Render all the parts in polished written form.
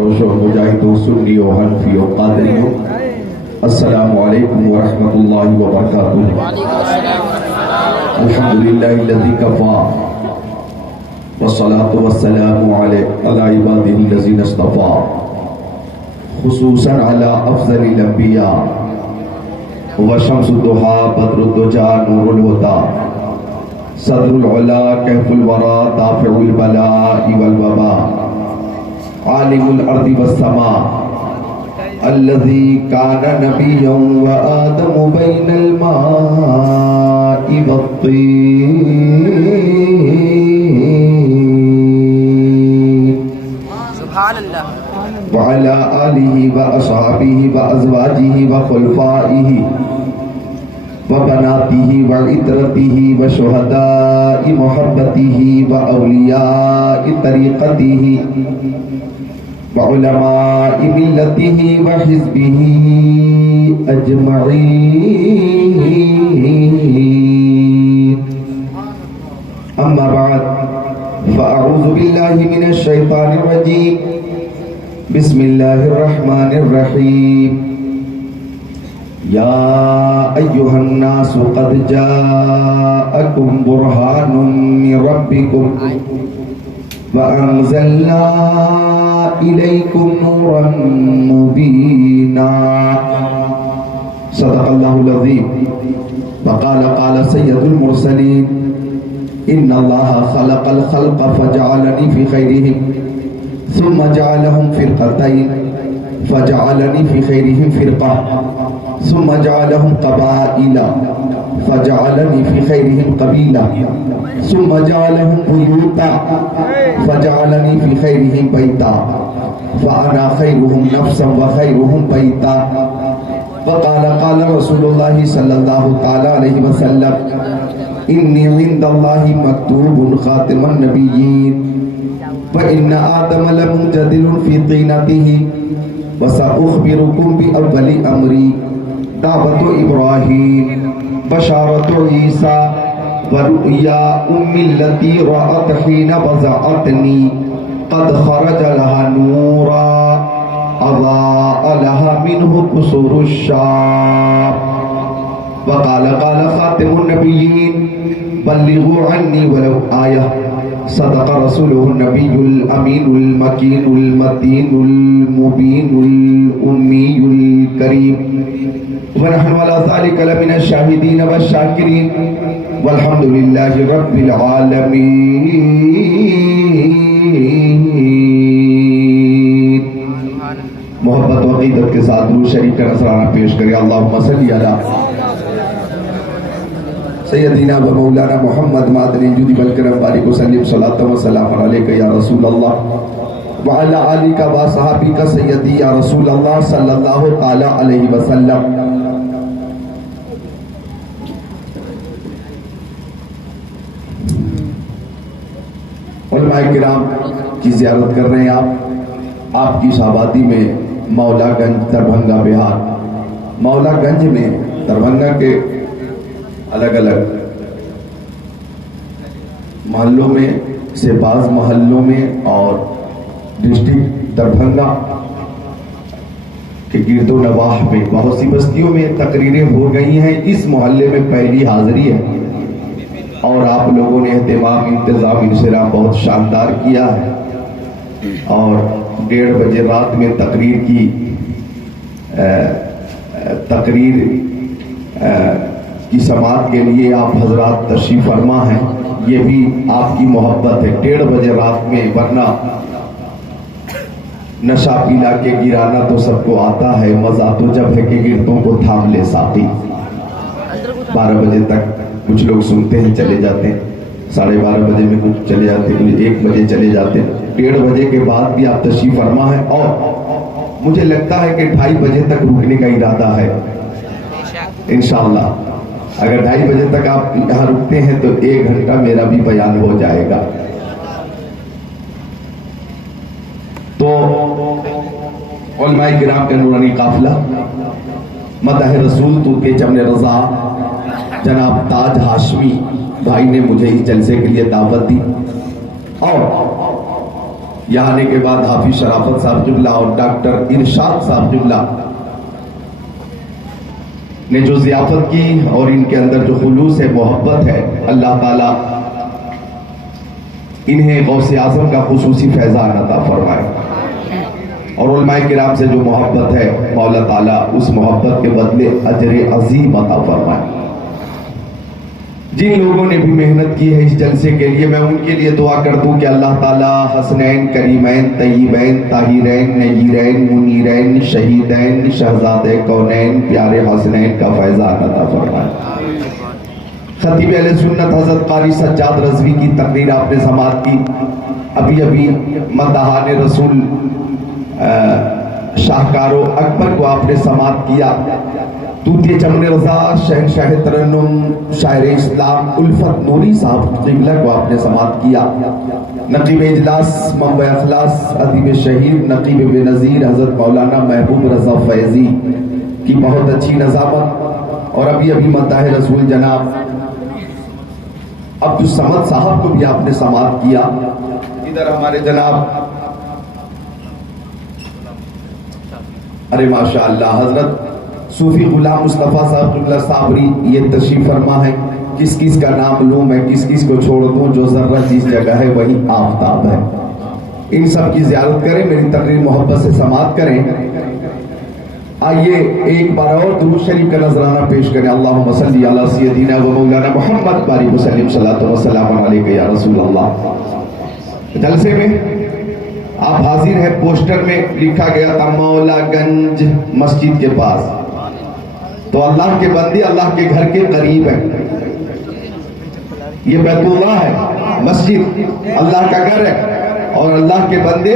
پروشوں مجاہدوں سنیوں حنفیوں قادریوں، السلام علیکم ورحمۃ اللہ وبرکاتہ۔ الحمدللہ الذی کفا والصلاة والسلام علی عباده الذین اصطفى، خصوصا علی افضل الانبیاء وشمس الضحى بدر الدجى نور الهدى صدر العلا کہف الورى دافع البلاء والوباء عالم الارض والسماء الذي كان نبيا وآدم بين الماء والطين سبحان اللہ وعلى آله وأصحابه وأزواجه وخلفائه وبناته وعترته وشهداء محبته وأولياء طريقته وعلماء ملته وحزبه أجمعين. أما بعد فأعوذ بالله من الشيطان الرجيم. بسم الله الرحمن الرحيم. يا أيها الناس قد جاءكم برهان من ربكم وأنزلنا إليكم نورا مبينا. صدق الله العظيم. وقال قال سيد المرسلين إن الله خلق الخلق فجعلني في خيرهم ثم جعلهم فرقتين فجعلني في خيرهم فرقة ثم جعلهم قبائل فجعلني في خيرهم قبيلة ثم جعلهم بيوتا فجعلني في خيرهم بيتا فأنا خيرهم نفسا وخيرهم بيتا. وقال قال رسول الله صلى الله تعالى عليه وسلم إني عند الله مكتوب خاتم النبيين وإن آدم لمنجدل في طينته وسأخبركم بأول أمري دعوة إبراهيم بشارة عيسى ورؤيا أمي التي رأت حين وضعتني قد خرج لها نورا أضاء لها منه قصور الشام. وقال قال خاتم النبيين بلغوا عني ولو آية. صدق رسوله النبي الأمين المكين المتين المبين الأمي الكريم ونحن على ذلك لمن الشاهدين والشاكرين والحمد لله رب العالمين. محبت و عقیدت کے ساتھ درود شریف کا نذرانہ پیش کریں. اللہم صلی علی سیدنا و مولانا محمد معدن الجود والکرم بارک وسلم صلاۃ و سلام علیک یا رسول اللہ وعلی آلک و صحابک سیدی یا رسول اللہ صلی اللہ تعالی علیہ وسلم. علماء کرام کی زیارت کر رہے ہیں آپ کی اس آبادی میں مولا گنج دربھنگا بہار. مولا گنج میں دربھنگا کے الگ الگ محلوں میں سے بعض محلوں میں اور ڈسٹرکٹ دربھنگا کے گرد و نواح میں بہت سی بستیوں میں تقریریں ہو گئی ہیں. اس محلے میں پہلی حاضری ہے اور آپ لوگوں نے اہتمام انتظام انصراف بہت شاندار کیا ہے اور 1:30 بجے رات میں تقریر کی سماعت کے لیے آپ حضرات تشریف فرما ہیں. یہ بھی آپ کی محبت ہے. 1:30 بجے رات میں ورنہ نشہ پیلا کے گرانا تو سب کو آتا ہے، مزہ تو جب ہے کہ گردوں کو تھام لے ساقی. 12 بجے تک کچھ لوگ سنتے ہیں چلے جاتے ہیں، 12:30 بجے میں کچھ چلے جاتے ہیں، کچھ 1 بجے چلے جاتے ہیں. 1:30 بجے کے بعد بھی آپ تشریف فرما ہے اور مجھے لگتا ہے کہ 2:30 بجے تک رکنے کا ارادہ ہے انشاءاللہ. اگر 2:30 بجے تک آپ یہاں رکتے ہیں تو 1 گھنٹہ میرا بھی بیان ہو جائے گا. تو علماء کرام کا نورانی قافلہ مدح رسول تو کے جمن رضا جناب تاج ہاشمی بھائی نے مجھے اس جلسے کے لیے دعوت دی اور یہاں آنے کے بعد حافظ شرافت صاحب قبلہ اور ڈاکٹر ارشاد صاحب قبلہ نے جو ضیافت کی اور ان کے اندر جو خلوص ہے، محبت ہے، اللہ تعالیٰ انہیں غوث اعظم کا خصوصی فیضان عطا فرمائے، اور علماء کرام سے جو محبت ہے مولا تعالیٰ اس محبت کے بدلے اجر عظیم عطا فرمائے۔ جن لوگوں نے بھی محنت کی ہے اس جلسے کے لیے، میں ان کے لیے دعا کرتا ہوں کہ اللہ تعالیٰ حسنین، کریمین، طیبین، طاہرین، نجیرین، منیرین، شہیدین، شہزادے کونین، پیارے حسنین کا فیضان عطا فرمائے۔ خطیب اہل سنت حضرت قاری سجاد رضوی کی تقریر آپ نے سماعت کی، ابھی مداحان رسول شاہکارو اکبر کو آپ نے سماعت کیا، توتی چمن رضا شہنشاہ ترنم شاعر اسلام الفت نوری صاحب قبلہ کو آپ نے سماعت کیا، نقیب اجلاس منبع اخلاص ادیب شہیر نقیب بے نظیر حضرت مولانا محبوب رضا فیضی کی بہت اچھی نظامت، اور ابھی مداح رسول جناب عبدالصمد صاحب کو بھی آپ نے سماعت کیا۔ ادھر ہمارے جناب ارے ماشاءاللہ حضرت صوفی غلام مصطفیٰ صاحب قبلہ صابری یہ تشریف فرما ہے، کس کس کا نام لوں میں، کس کس کو چھوڑ دوں، جو ذرہ جس جگہ ہے وہی آفتاب ہے۔ ان سب کی زیارت کریں، میری تقریر محبت سے سماعت کریں۔ آئیے ایک بار اور درود شریف کا نذرانہ پیش کریں۔ اللہم صلی علی سیدنا و مولانا محمد بارک وسلم صلاۃ و سلام علیک یا رسول اللہ۔ جلسے میں آپ حاضر ہیں، پوسٹر میں لکھا گیا تھا مولا گنج مسجد کے پاس، تو اللہ کے بندے اللہ کے گھر کے قریب ہیں، یہ بیت اللہ ہے، مسجد اللہ کا گھر ہے، اور اللہ کے بندے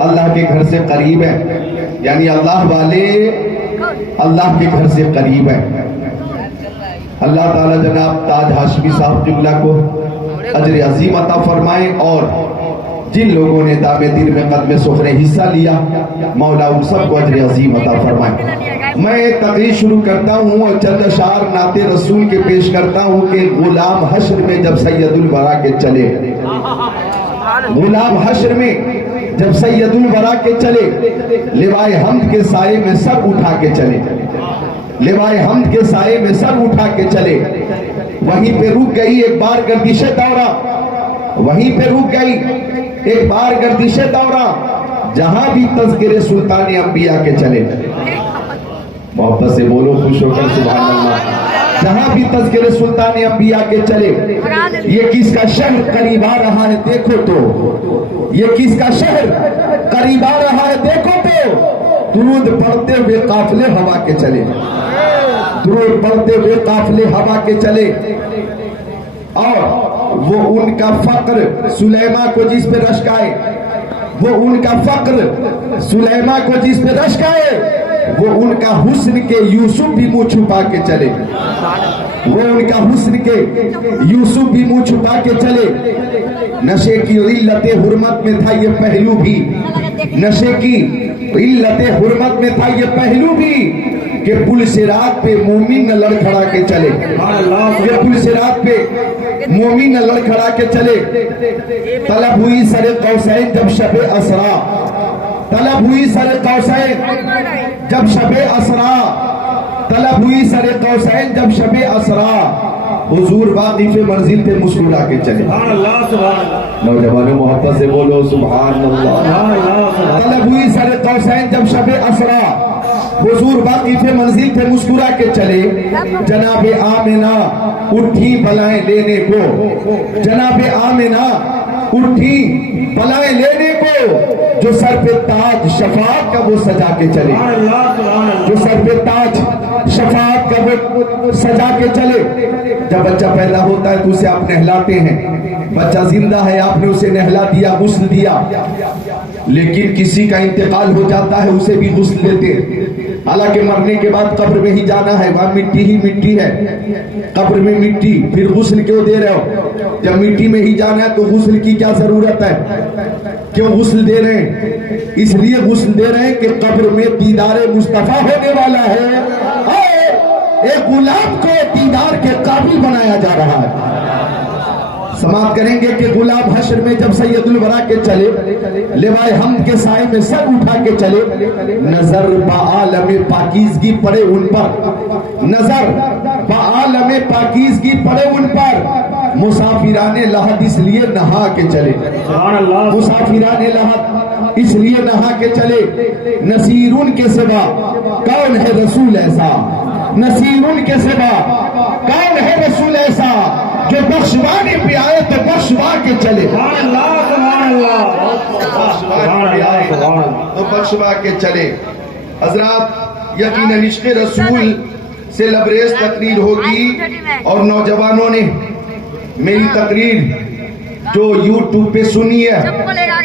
اللہ کے گھر سے قریب ہیں، یعنی اللہ والے اللہ کے گھر سے قریب ہیں۔ اللہ تعالیٰ جناب تاج ہاشمی صاحب قبلہ کو اجر عظیم عطا فرمائے، اور جن لوگوں نے دام دین میں قدم سخن حصہ لیا مولا ان سب کو اجر عظیم عطا فرمائے۔ میں تقریر شروع کرتا ہوں اور چند اشعار نعت رسول کے پیش کرتا ہوں کہ غلام حشر میں جب سید الورا کے چلے، غلام حشر میں جب سید الورا کے چلے، لوائے حمد کے سائے میں سر اٹھا کے چلے، لوائے حمد کے سائے میں سر اٹھا کے چلے، وہیں پہ رک گئی ایک بار گردش دورہ، وہیں پہ رک گئی ایک بار گردش دورہ، جہاں بھی تذکر سلطان انبیاء کے چلے، محبت سے بولو خوش ہو کر سبحان اللہ، جہاں بھی تذکر سلطان انبیاء کے چلے۔ یہ کس کا شہر قریب آ رہا ہے دیکھو تو، یہ کس کا شہر قریب آ رہا ہے دیکھو تو، درود پڑھتے ہوئے قافلے ہوا کے چلے، درود پڑھتے ہوئے قافلے ہوا کے چلے، اور وہ ان کا فقر سلیمہ کو جس پہ رشکائے، وہ ان کا فقر سلیمہ کو جس پہ رشکائے، وہ ان کا حسن کے یوسف بھی منہ چھپا کے چلے، وہ ان کا حسن کے یوسف بھی منہ چھپا کے چلے۔ نشے کی علت حرمت میں تھا یہ پہلو بھی، نشے کی علت حرمت میں تھا یہ پہلو بھی، کہ پل صراط پہ مومن نہ لڑکھڑا کے چلے، کہ پل صراط پہ مومن نہ لڑکھڑا کے چلے۔ طلب ہوئی سر قوسین جب شب اسرا، طلب ہوئی سر قوسین جب شب اسرا، طلب ہوئی سر قوسین جب شب اسرا، حضور واقف منزل پہ مسکرا کے چلے۔ نوجوانوں محبت سے بولو سبحان اللہ۔ طلب ہوئی سر قوسین جب شب اسرا، حضور واقف منزل پہ مسکرا کے چلے۔ جناب آمنہ اٹھی بلائیں لینے کو، جناب آمنہ اٹھی بلائیں لینے کو، جو سر پہ تاج شفاعت کا وہ سجا کے چلے، جو سر پہ تاج شفاعت کا وہ سجا کے چلے۔ جب بچہ پیدا ہوتا ہے تو اسے آپ نہلاتے ہیں، بچہ زندہ ہے آپ نے اسے نہلا دیا، غسل دیا، لیکن کسی کا انتقال ہو جاتا ہے اسے بھی غسل دیتے ہیں، حالانکہ مرنے کے بعد قبر میں ہی جانا ہے، وہاں مٹی ہی مٹی ہے، قبر میں مٹی، پھر غسل کیوں دے رہے ہو؟ جب مٹی میں ہی جانا ہے تو غسل کی کیا ضرورت ہے؟ کیوں غسل دے رہے ہیں؟ اس لیے غسل دے رہے ہیں کہ قبر میں دیدار مصطفیٰ ہونے والا ہے، اور ایک غلام کو دیدار کے قابل بنایا جا رہا ہے۔ سماعت کریں گے کہ غلام حشر میں جب سید الورا کے چلے لوائے حمد کے سائے میں سر اٹھا کے چلے نظر بعالم پاکیزگی پڑے ان پر نظر بعالم پاکیزگی پڑے ان پر مسافران لحد اس لیے نہا کے چلے مسافران لحد اس لیے نہا کے چلے نصیرون کے سوا کون ہے رسول ایسا نصیرون کے سوا کون ہے رسول ایسا جو بخشوانے پہ آئے تو بخشوا کے چلے تو بخشوا کے چلے حضرات یقیناً عشق رسول سے لبریز تقریر ہوگی اور نوجوانوں نے میری تقریر جو یوٹیوب پہ سنی ہے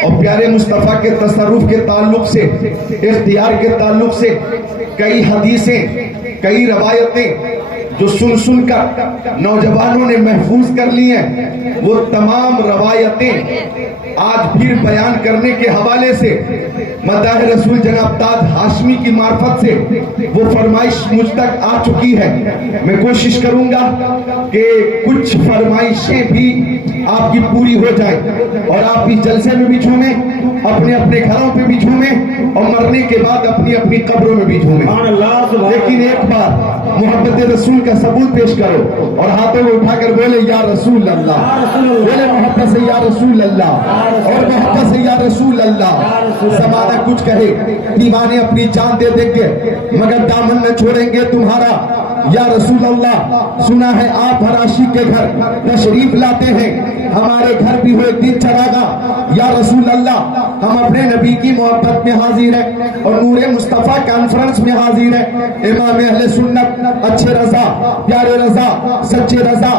اور پیارے مصطفیٰ کے تصرف کے تعلق سے اختیار کے تعلق سے کئی حدیثیں کئی روایتیں جو سن کر نوجوانوں نے محفوظ کر لی ہیں وہ تمام روایتیں آج پھر بیان کرنے کے حوالے سے مداح رسول جناب تاج ہاشمی کی معرفت سے وہ فرمائش مجھ تک آ چکی ہے میں کوشش کروں گا کہ کچھ فرمائشیں بھی آپ کی پوری ہو جائیں اور آپ بھی جلسے میں بھی جھومیں اپنے اپنے گھروں پہ بھی جھومیں اور مرنے کے بعد اپنی اپنی قبروں میں بھی جھومیں لیکن ایک بار محبت رسول کا ثبوت پیش کرو اور ہاتھوں کو اٹھا کر بولے یا رسول اللہ بولے محبت سے یا رسول اللہ اور محبت سے یا رسول اللہ زمانہ کچھ کہے دیوانے اپنی جان دے دیں گے مگر دامن نہ چھوڑیں گے تمہارا یا رسول اللہ سنا ہے آپ ہر عاشق کے گھر تشریف لاتے ہیں ہمارے گھر بھی ہوئے دن چراغا یا رسول اللہ ہم اپنے نبی کی محبت میں حاضر ہیں اور نور مصطفیٰ کانفرنس میں حاضر ہیں امام اہل سنت اچھے رضا پیارے رضا سچے رضا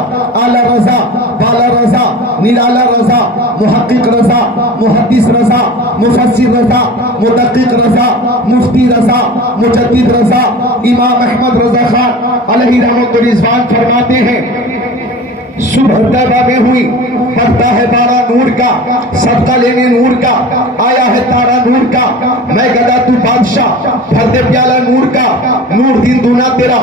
اعلی رضا بالا رضا نرالا رضا محقق رضا محدث رضا مفسر رضا مدقق رضا مفتی رضا مجدد رضا امام احمد رضا خان علیہ رحمت و رضوان فرماتے ہیں صبح طیبہ میں ہوئی پڑتا ہے بارہ نور کا صدقہ لینے نور کا آیا ہے تارا نور کا میں گدا تو بادشاہ بھر دے پیالہ نور کا نور دن دونا تیرا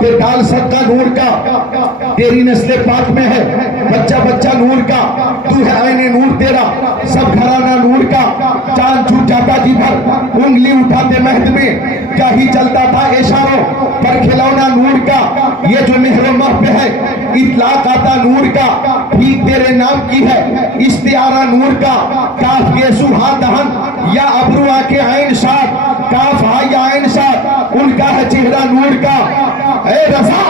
بے ڈال صدقہ نور کا تیری نسل پاک میں ہے بچہ بچہ نور کا تو ہے آئین نور تیرا سب گھرانہ نور کا چاند چھوٹ جاتا جی بھر انگلی اٹھاتے مہد میں کیا ہی چلتا تھا اشاروں پر کھلونا نور کا یہ جو مہر و مہ پہ ہے اطلاق آتا نور کا ٹھیک تیرے نام کی ہے استعارہ نور کا کاف یہ سبحا دہن یا ابرو آکے عین شاد کاف ہا یا عین شاد ان کا ہے چہرہ نور کا اے رضا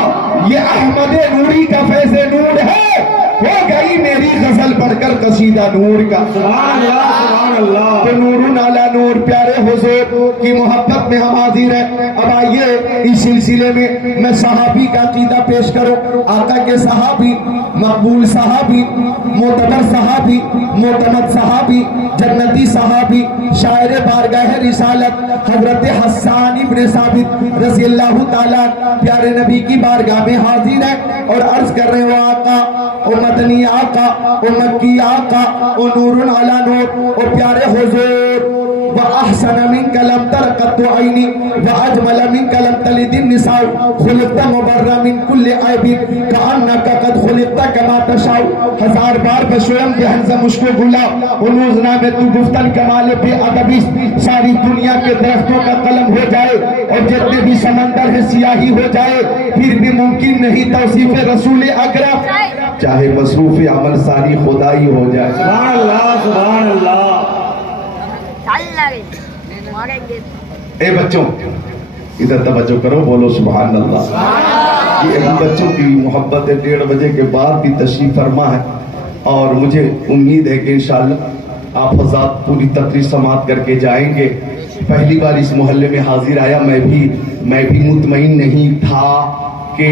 یہ احمد نوری کا فیض نور ہے ہو گئی میری غزل پڑھ کر قصیدہ نور کا سبحان اللہ سبحان اللہ تو نور علی نور پیارے حضور کی محبت میں ہم حاضر ہیں اب آئیے اس سلسلے میں صحابی کا عقیدہ پیش کروں آقا کے صحابی مقبول صحابی معتبر صحابی معتمد صحابی جنتی صحابی شاعر بارگاہ رسالت حضرت حسان ابن ثابت رضی اللہ تعالیٰ پیارے نبی کی بارگاہ میں حاضر ہیں اور عرض کر رہے ہو آقا او مدنی آقا او مکی آقا او نور علی نور او پیارے حضور وَأَحْسَنَ مِنْكَ لَمْ تَرَ قَطُّ عَيْنِي وَأَجْمَلَ مِنْكَ لَمْ تَلِدِ النِّسَاءُ خُلِقْتَ مُبَرَّأً مِنْ كُلِّ عَيْبٍ كَأَنَّكَ قَدْ خُلِقْتَ كَمَا تَشَاءُ ہزار بار بشویم کے حنزہ مشکو گلا انوز نام تو گفتن کمال پہ ادبیست ساری دنیا کے درختوں کا قلم ہو جائے اور جتنے بھی سمندر ہے سیاہی ہو جائے پھر بھی ممکن نہیں توصیف رسول اکرم چاہے مصروف عمل ثانی خدائی ہو جائے سبحان اللہ سبحان اللہ اے بچوں ادھر توجہ کرو بولو سبحان اللہ یہ ابھی بچوں کی محبت 1:30 بجے کے بعد بھی تشریف فرما ہے اور مجھے امید ہے کہ انشاءاللہ آپ حضرات پوری تقریر سماعت کر کے جائیں گے پہلی بار اس محلے میں حاضر آیا میں بھی مطمئن نہیں تھا کہ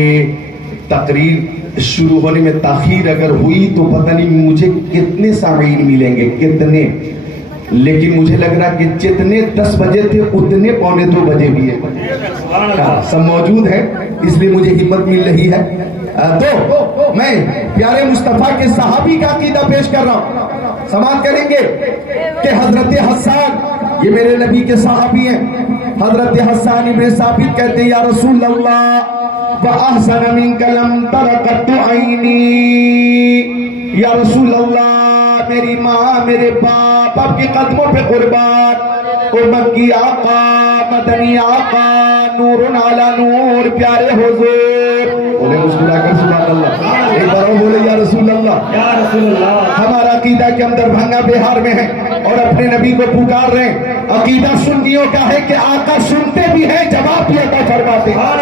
تقریر شروع ہونے میں تاخیر اگر ہوئی تو پتہ نہیں مجھے کتنے سامعین ملیں گے کتنے لیکن مجھے لگ رہا کہ جتنے 10 بجے تھے اتنے 1:45 بجے بھی ہیں سب موجود ہیں اس لیے مجھے ہمت مل رہی ہے تو میں پیارے مصطفیٰ کے صحابی کا عقیدہ پیش کر رہا ہوں سماعت کریں گے کہ حضرت حسان یہ میرے نبی کے صحابی ہیں حضرت حسان ابن ثابت کہتے ہیں یا رسول اللہ وَأَحْسَنَ مِنْكَ لَمْ تَرَ قَطُّ عَيْنِي یا رسول اللہ میری ماں میرے باپ آپ کے قدموں پہ قربان، او مکی آقا مدنی آقا نور علی نور پیارے حضور، بولے مسکرا کر سبحان اللہ، ایک بار اور بولے یا رسول اللہ، یا رسول اللہ۔ ہمارا عقیدہ کہ ہم دربھنگا بہار میں ہیں اور اپنے نبی کو پکار رہے ہیں، عقیدہ سنیوں کا ہے کہ آقا سنتے بھی ہیں جواب بھی عطا فرماتے ہیں۔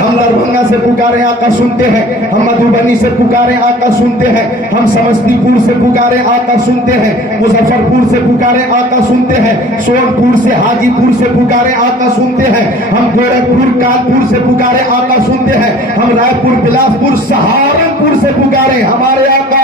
ہم دربھنگا سے پکارے آقا سنتے ہیں، ہم مدھوبنی سے پکارے آقا سنتے ہیں، ہم سمستی پور سے پکارے آقا سنتے ہیں، مظفر پور سے پکارے آقا سنتے ہیں، سورپور سے حاجی پور سے پکارے آقا سنتے ہیں، ہم گورکھپور کانپور سے پکارے آقا سنتے ہیں، ہم رائے پور بلاسپور سہارنپور سے پکارے ہمارے آقا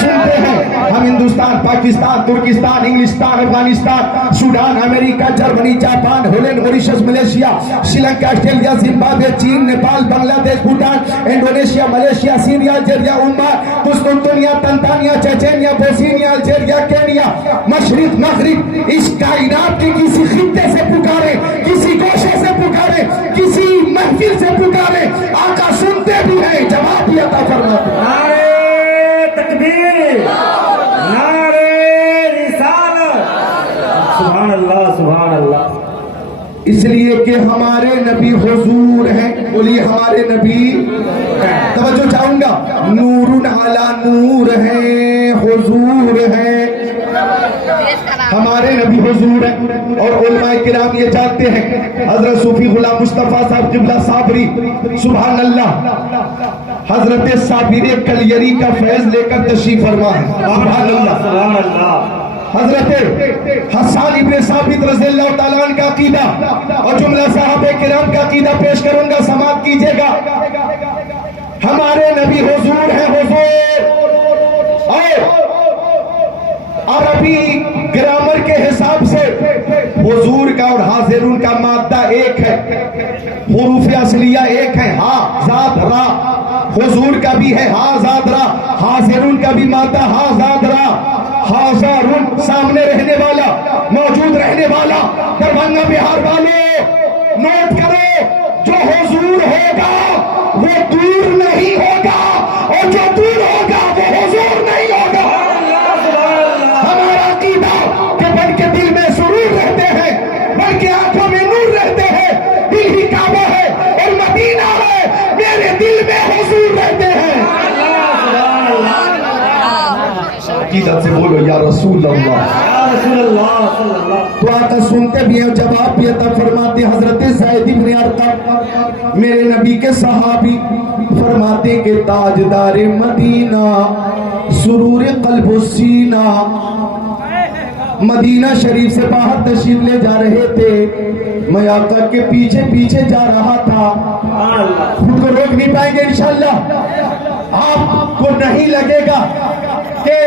سنتے ہیں، ہم ہندوستان پاکستان ترکستان انگلستان افغانستان سوڈان امریکہ Germany Japan Holland Mauritius Malaysia Sri Lanka Australia Zimbabwe چین Nepal Bangladesh Bhutan Indonesia Malaysia Syria Algeria Oman قسطنطنیہ Tanzania Chechnya Bosnia Algeria Kenya مشرق مغرب اس کائنات کے کسی خطے سے پکارے، کسی گوشے سے پکارے، کسی محفل سے پکارے، آقا سنتے بھی ہیں جواب بھی عطا فرماتے ہیں۔ نعرے تکبیر، نعرے رسالت، سبحان اللہ سبحان اللہ۔ اس لیے کہ ہمارے نبی حضور ہیں، بولیے ہمارے نبی، توجہ چاہوں گا، نور علی نور ہیں، حضور ہیں، ہمارے نبی حضور ہیں، اور علماء کرام یہ جانتے ہیں، حضرت صوفی غلام مصطفیٰ صاحب قبلہ صابری سبحان اللہ، حضرت صابر کلیری کا فیض لے کر تشریف فرما ہے سبحان اللہ، سبحان اللہ۔ حضرت حسان ابن ثابت رضی اللہ تعالیٰ عنہ کا عقیدہ اور جملہ صحابہ کرام کا عقیدہ پیش کروں گا، سماعت کیجئے گا۔ ہمارے نبی حضور ہیں، حضور، اور عربی گرامر کے حساب سے حضور کا اور حاضرون کا مادہ ایک ہے، حروف اصلیہ ایک ہے، ہا زاد را، حضور کا بھی ہے ہا زاد را، حاضرون کا بھی مادہ ہا زاد را، حاضرون سامنے رہنے والا، موجود رہنے والا، دربھنگا بہار والے نوٹ کرو، جو حضور ہوگا وہ دور نہیں ہوگا، اور جو دور ہوگا وہ حضور نہیں ہوگا۔ ہمارا عقیدہ کہ بن کے دل میں سرور رہتے ہیں، بن کے آنکھوں میں نور رہتے ہیں، دل ہی کعبہ ہے اور مدینہ ہے، میرے دل میں حضور رہتے ہیں۔ عقیدت سے بولو یا رسول اللہ، یا رسول اللہ صلی اللہ۔ تو آقا سنتے بھی ہیں جواب بھی عطا فرماتے، حضرت زید بن ارقم میرے نبی کے صحابی فرماتے کہ تاجدار مدینہ سرور قلب و سینہ، مدینہ شریف سے باہر تشریف لے جا رہے تھے، میں آقا کے پیچھے پیچھے جا رہا تھا، خود کو روک نہیں پائیں گے انشاءاللہ، آپ کو نہیں لگے گا کہ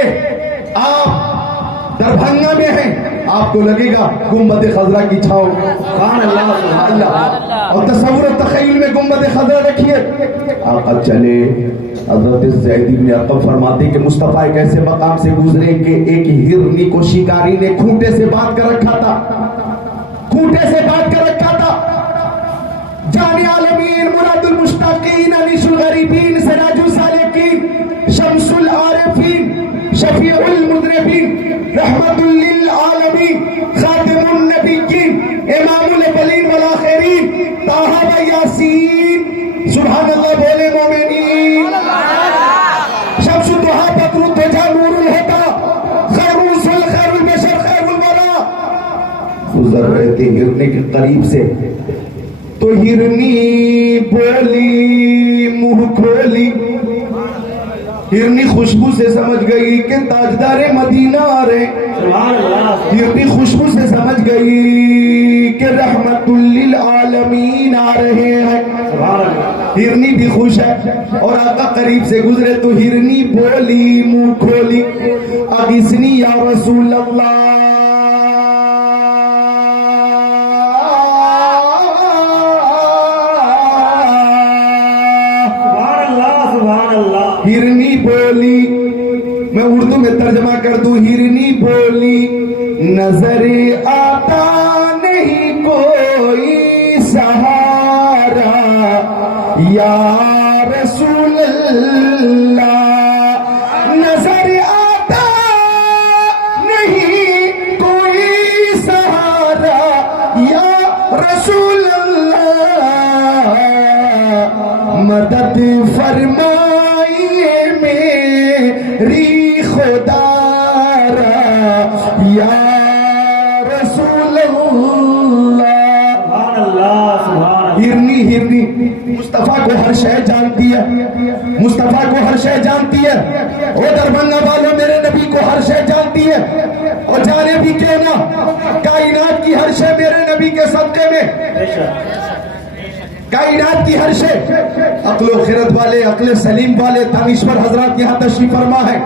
آپ دربھنگا میں ہیں، آپ کو لگے گا گنبد خضرا کی چھاؤں، سبحان اللہ سبحان اللہ، اور تصور و تخیل میں گنبد خضرا رکھیے۔ آقا چلے، حضرت زید بن ارقم فرماتے کہ مصطفیٰ ایک ایسے مقام سے گزرے کہ ایک ہرنی کو شکاری نے کھوٹے سے باندھ کر رکھا تھا، کھوٹے سے باندھ کر رکھا تھا، جان عالمین مراد المشتاقین انیس الغریبین سراج السالکین شمس العارفین شفیع المذنبین رحمت للعالمین خاتم النبیین امام الاولین والآخرین طٰہٰ و یاسین، سبحان اللہ بولے مومنین، شمس الضحیٰ بدر الدجیٰ نور الہدیٰ خیر الرسل خیر البشر خیر الورا۔ گزر رہے تھے ہرنے کے قریب سے تو ہرنی بولی منہ کھولی، ہرنی خوشبو سے سمجھ گئی کہ تاجدار مدینہ آ رہے، ہرنی خوشبو سے سمجھ گئی کہ رحمت للعالمین آ رہے ہیں، ہرنی بھی خوش ہے، اور آقا قریب سے گزرے تو ہرنی بولی منہ کھولی، اغثنی یا رسول اللہ، ہرنی بولی، میں اردو میں ترجمہ کر دوں، ہرنی بولی نظر آتا نہیں کوئی سہارا یا رسول اللہ، مدد فرمائیے میری خدا را یا رسول اللہ. سبحان اللہ سبحان اللہ. ہرنی ہرنی مصطفیٰ کو ہر شے جانتی ہے, مصطفیٰ کو ہر شے جانتی ہے. وہ دربھنگا والوں میرے نبی کو ہر شے جانتی ہے, اور جانے بھی کیوں نہ, کائنات کی ہر شے میرے نبی کے صدقے میں, کائنات کی ہر شے. عقل و خرد والے, عقل سلیم والے دانشور حضرات یہاں تشریف فرما ہے.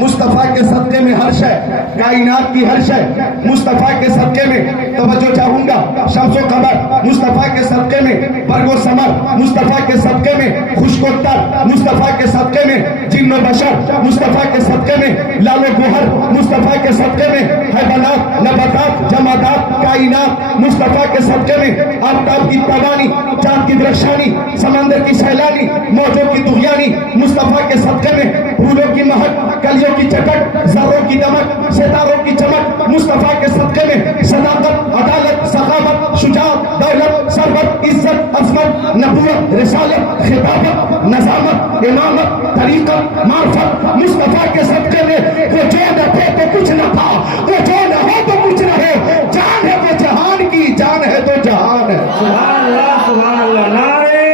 مصطفیٰ کے صدقے میں ہر شے, کائنات کی ہر شے مصطفیٰ کے صدقے میں. توجہ چاہوں گا, شمس و قمر مصطفیٰ کے صدقے میں, برگ و ثمر مصطفیٰ کے صدقے میں, خشک و تر مصطفیٰ کے صدقے میں, جن و بشر مصطفیٰ کے صدقے میں, لال و گوہر مصطفیٰ کے صدقے میں, حیوانات, نباتات, جمادات, کائنات مصطفیٰ کے صدقے میں. آفتاب کی تابانی, چاند کی درخشانی, سمندر کی سیلانی, موجوں کی طغیانی مصطفیٰ کے صدقے میں. پھولوں کی مہک, کلیوں کی چٹک, ذروں کی دمک, ستاروں کی چمک مصطفیٰ کے صدقے میں. صداقت, عدالت, سخاوت, شجاعت, دولت, ثروت, عزت, عظمت, نبوت, رسالت, خطابت, نظامت, امامت, طریقت, معرفت مصطفیٰ کے صدقے میں. وہ جو نہ تھے تو کچھ نہ تھا, وہ جو نہ ہو تو کچھ نہ ہے. جان ہے تو جہان کی, جان ہے تو جہان ہے. سبحان اللہ سبحان اللہ. نعرے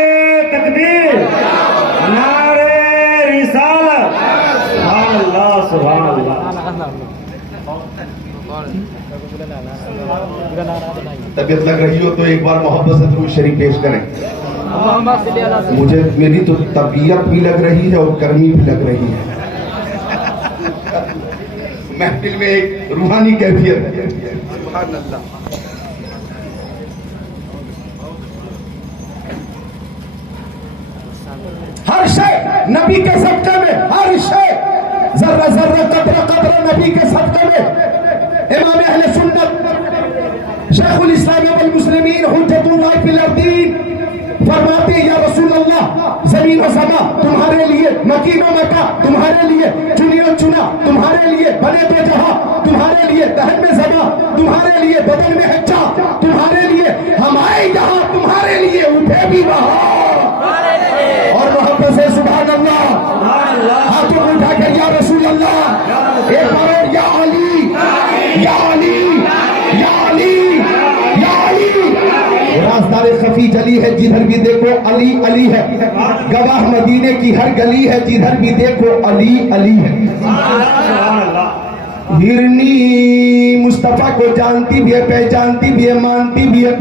تکبیر, نعرے رسالت. سبحان اللہ سبحان اللہ. طبیعت لگ رہی ہو تو ایک بار محبت سے درود شریف پیش کریں. مجھے میری تو طبیعت بھی لگ رہی ہے اور گرمی بھی لگ رہی ہے. محفل میں ایک روحانی کیفیت ہے. سبحان اللہ. ہر شے نبی کے صدقے میں, ہر شے ذرہ ذرہ قطرہ قطرہ نبی کے صدقے میں. امام اہل سنت شیخ الاسلام والمسلمین حجت اللہ فی الارضین فرماتے ہیں, یا رسول اللہ زمین و سما تمہارے لیے, مکین و مکہ تمہارے لیے, چنی و چنا تمہارے لیے, بنے تو جہاں تمہارے لیے, دہن میں زما تمہارے لیے, بدن میں ہچا تمہارے لیے, ہم آئے یہاں تمہارے لیے, اٹھے بھی وہاں. اور محبت سے سبحان اللہ, ہاتھوں کو اٹھا کر یا رسول اللہ, ایک بار اور یا علی, یا علی, یا علی, یا علی. رازدار خفی جلی ہے, جدھر بھی دیکھو علی علی ہے. گواہ مدینے کی ہر گلی ہے, جدھر بھی دیکھو علی علی ہے. ہرنی مصطفیٰ کو جانتی بھی ہے, پہچانتی بھی ہے, مانتی بھی ہے,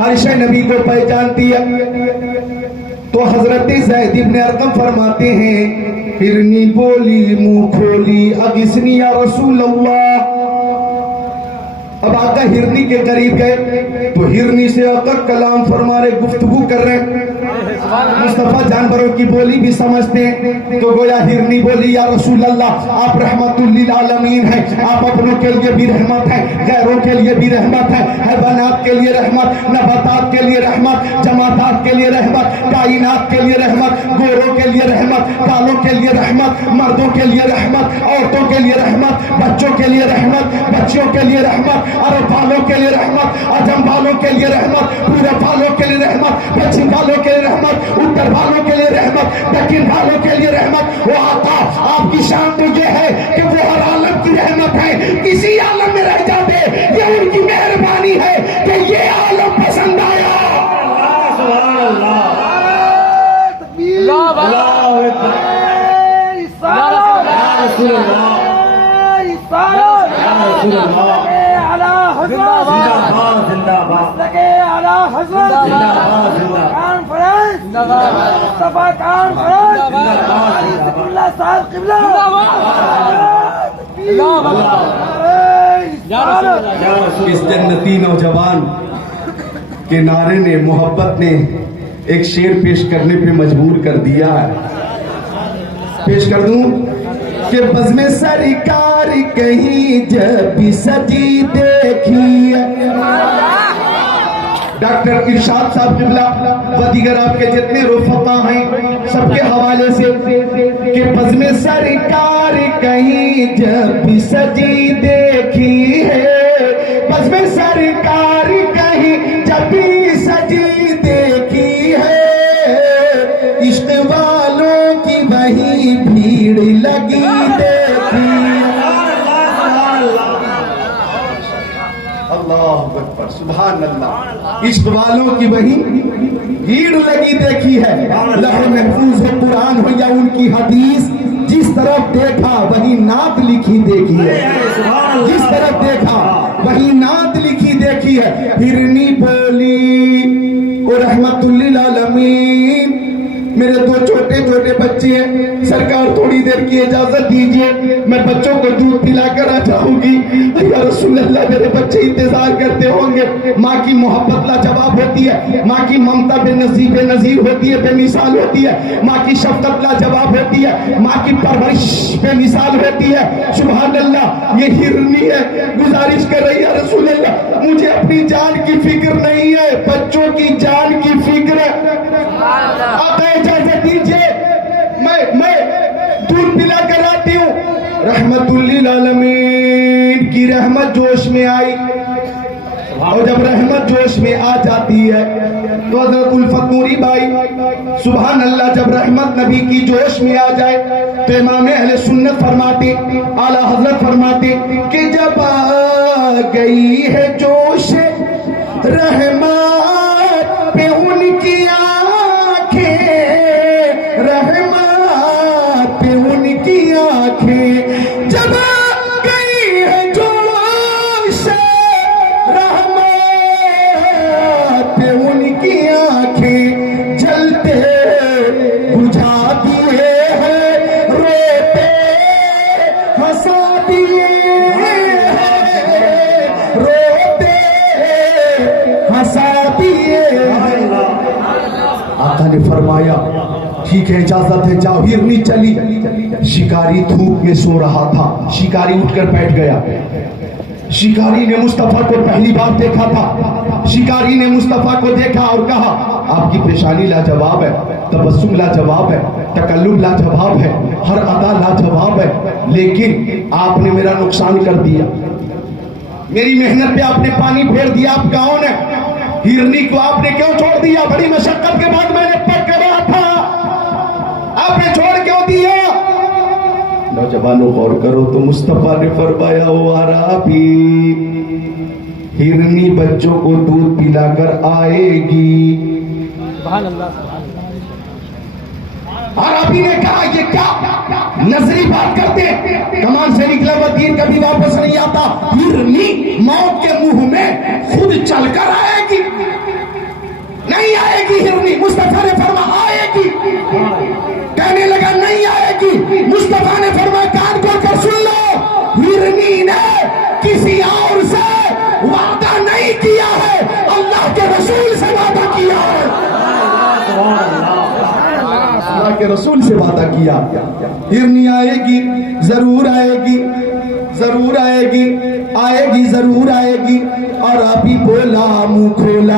ہر شے نبی کو پہچانتی ہے. تو حضرت زید ابن ارقم فرماتے ہیں, ہرنی بولی منہ کھولی اغثنی یا رسول اللہ. اب آقا ہرنی کے قریب گئے تو ہرنی سے آقا کلام فرما رہے, گفتگو کر رہے. مصطفیٰ جانوروں کی بولی بھی سمجھتے ہیں, تو گویا ہرنی بولی, یا رسول اللہ آپ رحمت للعالمین ہیں, آپ اپنوں کے لیے بھی رحمت ہیں, غیروں کے لیے بھی رحمت ہے, حیوانات کے لیے رحمت, نباتات کے لیے رحمت, جمادات کے لیے رحمت, کائنات کے لیے رحمت, گوروں کے لیے رحمت, کالوں کے لیے رحمت, مردوں کے لیے رحمت, عورتوں کے لیے رحمت, بچوں کے لیے رحمت, بچیوں کے لیے رحمت, عرب والوں کے لیے رحمت, عجم والوں کے لیے رحمت, پورب والوں کے لیے رحمت, پچھم والوں کے لیے رحمت, اتر والوں کے لیے رحمت, دکن والوں کے لیے رحمت. وہ آقا آپ کی شان تو یہ ہے کہ وہ ہر عالم کی رحمت ہے, کسی عالم میں رہ جاتے, یہ ان کی مہربانی ہے کہ یہ عالم پسند آیا. سبحان اللہ. اللہ اللہ رسول اللہ, رسول اللہ. زندہ باد زندہ باد زندہ باد زندہ اس جنتی نوجوان کے نعرے نے, محبت نے ایک شعر پیش کرنے پہ مجبور کر دیا ہے. پیش کر دوں کہ بزم سرکار کہیں جب بھی سجی دیکھی. ڈاکٹر ارشاد صاحب قبلہ و دیگر آپ کے جتنے رفقا ہیں سب کے حوالے سے کہ بزم سرکار کہیں جب بھی سجی دیکھی ہے, بزم سرکار کہیں جب بھی سجی دیکھی ہے, اللہ اکبر سبحان اللہ. عشق والوں کی وہی بھیڑ لگی دیکھی ہے. لوح محفوظ ہو قرآن ہو یا ان کی حدیث, جس طرف دیکھا وہی نعت لکھی دیکھی ہے. جس طرف دیکھا وہی نعت لکھی دیکھی ہے. ہرنی بولی او رحمت للعالمین. میرے دو چھوٹے چھوٹے بچے ہیں, سرکار تھوڑی دیر کی اجازت دیجئے, میں بچوں کو دودھ پلا کر آ جاؤں گی. یا رسول اللہ, میرے بچے انتظار کرتے ہوں گے. ماں کی محبت لاجواب ہوتی ہے, ماں کی ممتا بے نظیر ہوتی ہے, بے مثال ہوتی ہے. ماں کی شفقت لاجواب ہوتی ہے, ماں کی پرورش بے مثال ہوتی ہے. سبحان اللہ. یہ ہرنی ہے, گزارش کر رہی ہے رسول اللہ مجھے اپنی جان کی فکر نہیں ہے, بچوں کی جان کی فکر ہے. آقا اجازت دیجئے, میں دودھ پلا کر آتی ہوں. رحمت للعالمین کی رحمت جوش میں آئی, اور جب رحمت جوش میں آ جاتی ہے تو حضرت الفت نوری بھائی سبحان اللہ, جب رحمت نبی کی جوش میں آ جائے تو امام اہل سنت فرماتے, اعلیٰ حضرت فرماتے کہ جب آ گئی ہے جوش رحمت پہ ان کی آنکھیں, رحمت پہ ان کی آنکھیں, جب آ گئی ہے جوش رحمت پہ ان کی آنکھیں, جلتے بجھا دیے ہیں, روتے ہنسا دیے ہیں, روتے ہنسا دیے ہیں. آقا نے فرمایا ٹھیک ہے اجازت ہے جاؤ. ہرنی چلی, شکاری دھوپ میں سو رہا تھا, شکاری اٹھ کر بیٹھ گیا. شکاری نے مصطفیٰ کو پہلی بار دیکھا تھا. شکاری نے مصطفیٰ کو دیکھا اور کہا آپ کی پیشانی لاجواب ہے, تبسم لاجواب ہے, تکلم لاجواب ہے, ہر ادا لاجواب ہے, لیکن آپ نے میرا نقصان کر دیا, میری محنت پہ آپ نے پانی پھیر دیا. آپ کون ہیں؟ ہرنی کو آپ نے کیوں چھوڑ دیا؟ بڑی مشقت کے بعد میں نے پک کرا تھا, آپ نے چھوڑ کیوں دیا؟ نوجوانوں غور کرو تو مصطفیٰ نے فرمایا او عربی, ہرنی بچوں کو دودھ پلا کر آئے گی. سبحان اللہ. عربی نے کہا یہ کیا نظری بات کرتے, کمان سے نکلا ہوا تیر کبھی واپس نہیں آتا. ہرنی موت کے منہ میں خود چل کر آئے گی, نہیں آئے گی ہرنی. مصطفیٰ نے فرمایا آئے گی, کہنے لگا نہیں آئے گی. مصطفیٰ نے فرمایا کان کھول کر سن لو, ہرنی نے کسی اور سے وعدہ نہیں کیا ہے, اللہ کے رسول سے وعدہ کیا ہے. اللہ کے رسول سے وعدہ کیا. ہرنی آئے گی, ضرور آئے گی, ضرور آئے گی, آئے گی ضرور آئے گی. اور ابھی بولا منہ کھولا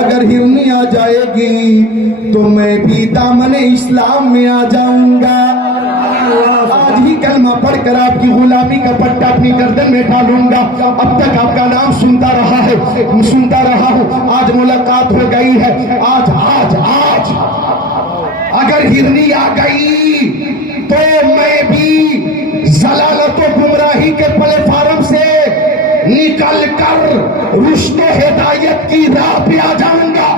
اگر ہرنی آ جائے گی تو میں بھی دامن اسلام میں آ جاؤں گا. آج ہی کلمہ پڑھ کر آپ کی غلامی کا پٹا اپنی گردن میں ڈالوں گا. اب تک آپ کا نام سنتا رہا ہے, سنتا رہا ہوں, آج ملاقات ہو گئی ہے. آج آج آج اگر ہرنی آ گئی تو میں بھی ضلالت و گمراہی کے پلے فارم سے نکل کر رشد و ہدایت کی راہ پہ آ جاؤں گا.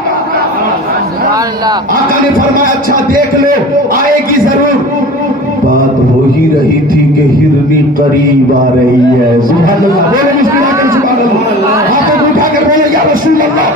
آقا نے فرمایا اچھا دیکھ لو, آئے گی ضرور. بات ہو ہی رہی تھی کہ ہرنی قریب آ رہی ہے. سبحان اللہ. بولے مسلمان کر سبحان اللہ. ہاتھوں اٹھا کر بولے یا رسول اللہ.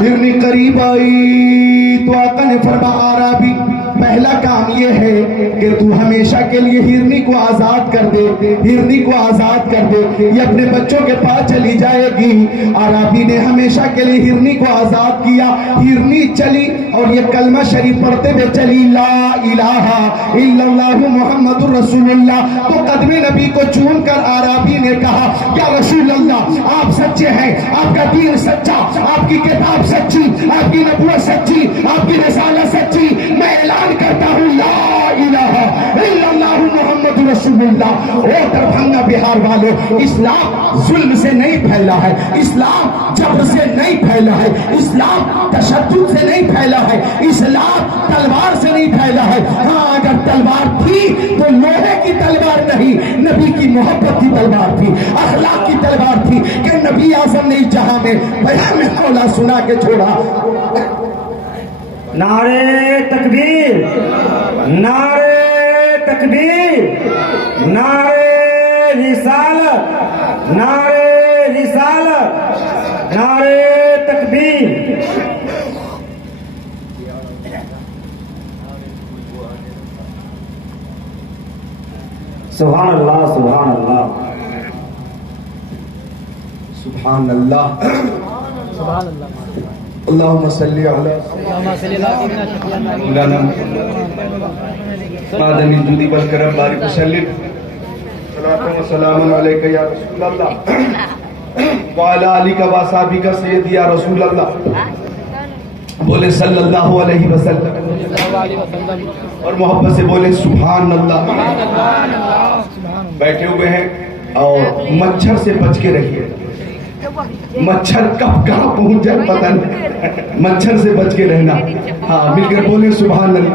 ہرنی قریب آئی تو آقا نے فرمایا عربی پہلا کام یہ ہے کہ تو ہمیشہ کے لیے ہرنی کو آزاد کر دے, ہرنی کو آزاد کر دے, یہ اپنے بچوں کے پاس چلی جائے گی. عربی نے ہمیشہ کے لیے ہرنی کو آزاد کیا. ہرنی چلی اور یہ کلمہ شریف پڑھتے ہوئے چلی لا الہ الا اللہ محمد رسول اللہ. تو قدم نبی کو چون کر عربی نے کہا یا رسول اللہ آپ سچے ہیں, آپ کا دین سچا, آپ کی کتاب سچی, آپ کی نبوت سچی, آپ کی رسالت سچی. میں اعلان کرتا ہوں لا الہ الا اللہ محمد رسول اللہ. او دربھنگا بہار والوں, اسلام ظلم سے نہیں پھیلا ہے, اسلام جبر سے نہیں پھیلا ہے, اسلام تشدد سے نہیں پھیلا ہے, اسلام تلوار سے نہیں پھیلا ہے. ہاں اگر تلوار تھی تو لوہے کی تلوار نہیں, نبی کی محبت کی تلوار تھی, اخلاق کی تلوار تھی کہ نبی اعظم نے اس جہاں میں پیام مولا سنا کے چھوڑا. نعرے تکبیر، نعرے تکبیر، نعرے رسالت، نعرے رسالت، نعرے تکبیر. سبحان اللہ، سبحان اللہ، سبحان اللہ. اللہم صلی علی مولانا آدمی جودی بالکرم بارک وسلم. صلاۃ و سلام علیک یا رسول اللہ وعلی آلک و اصحابک سید یا رسول اللہ. بولے صلی اللہ علیہ وسلم اور محبت سے بولے سبحان اللہ. بیٹھے ہوئے ہیں اور مچھر سے بچ کے رہیے. مچھر کب کہاں پہنچ جائے پتہ نہیں. مچھر سے بچ کے رہنا. ہاں مل کر بولے سبحان اللہ.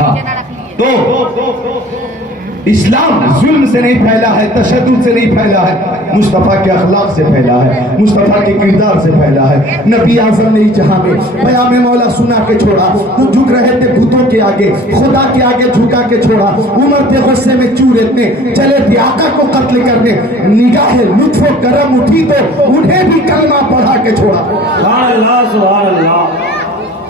ہاں تو اسلام ظلم سے نہیں پھیلا ہے، تشدد سے نہیں پھیلا ہے، مصطفیٰ کے اخلاق سے پھیلا ہے، مصطفیٰ کے کردار سے پھیلا ہے. نبی اعظم نے جہاں میں پیام مولا سنا کے چھوڑا. تو جھک رہے تھے بتوں کے آگے، خدا کے آگے جھکا کے چھوڑا. عمر تھے غصے میں چور اتنے، چلے تھے آقا کو قتل کرنے. نگاہ لطف و کرم اٹھی تو انہیں بھی کلمہ پڑھا کے چھوڑا. سبحان اللہ، سبحان اللہ.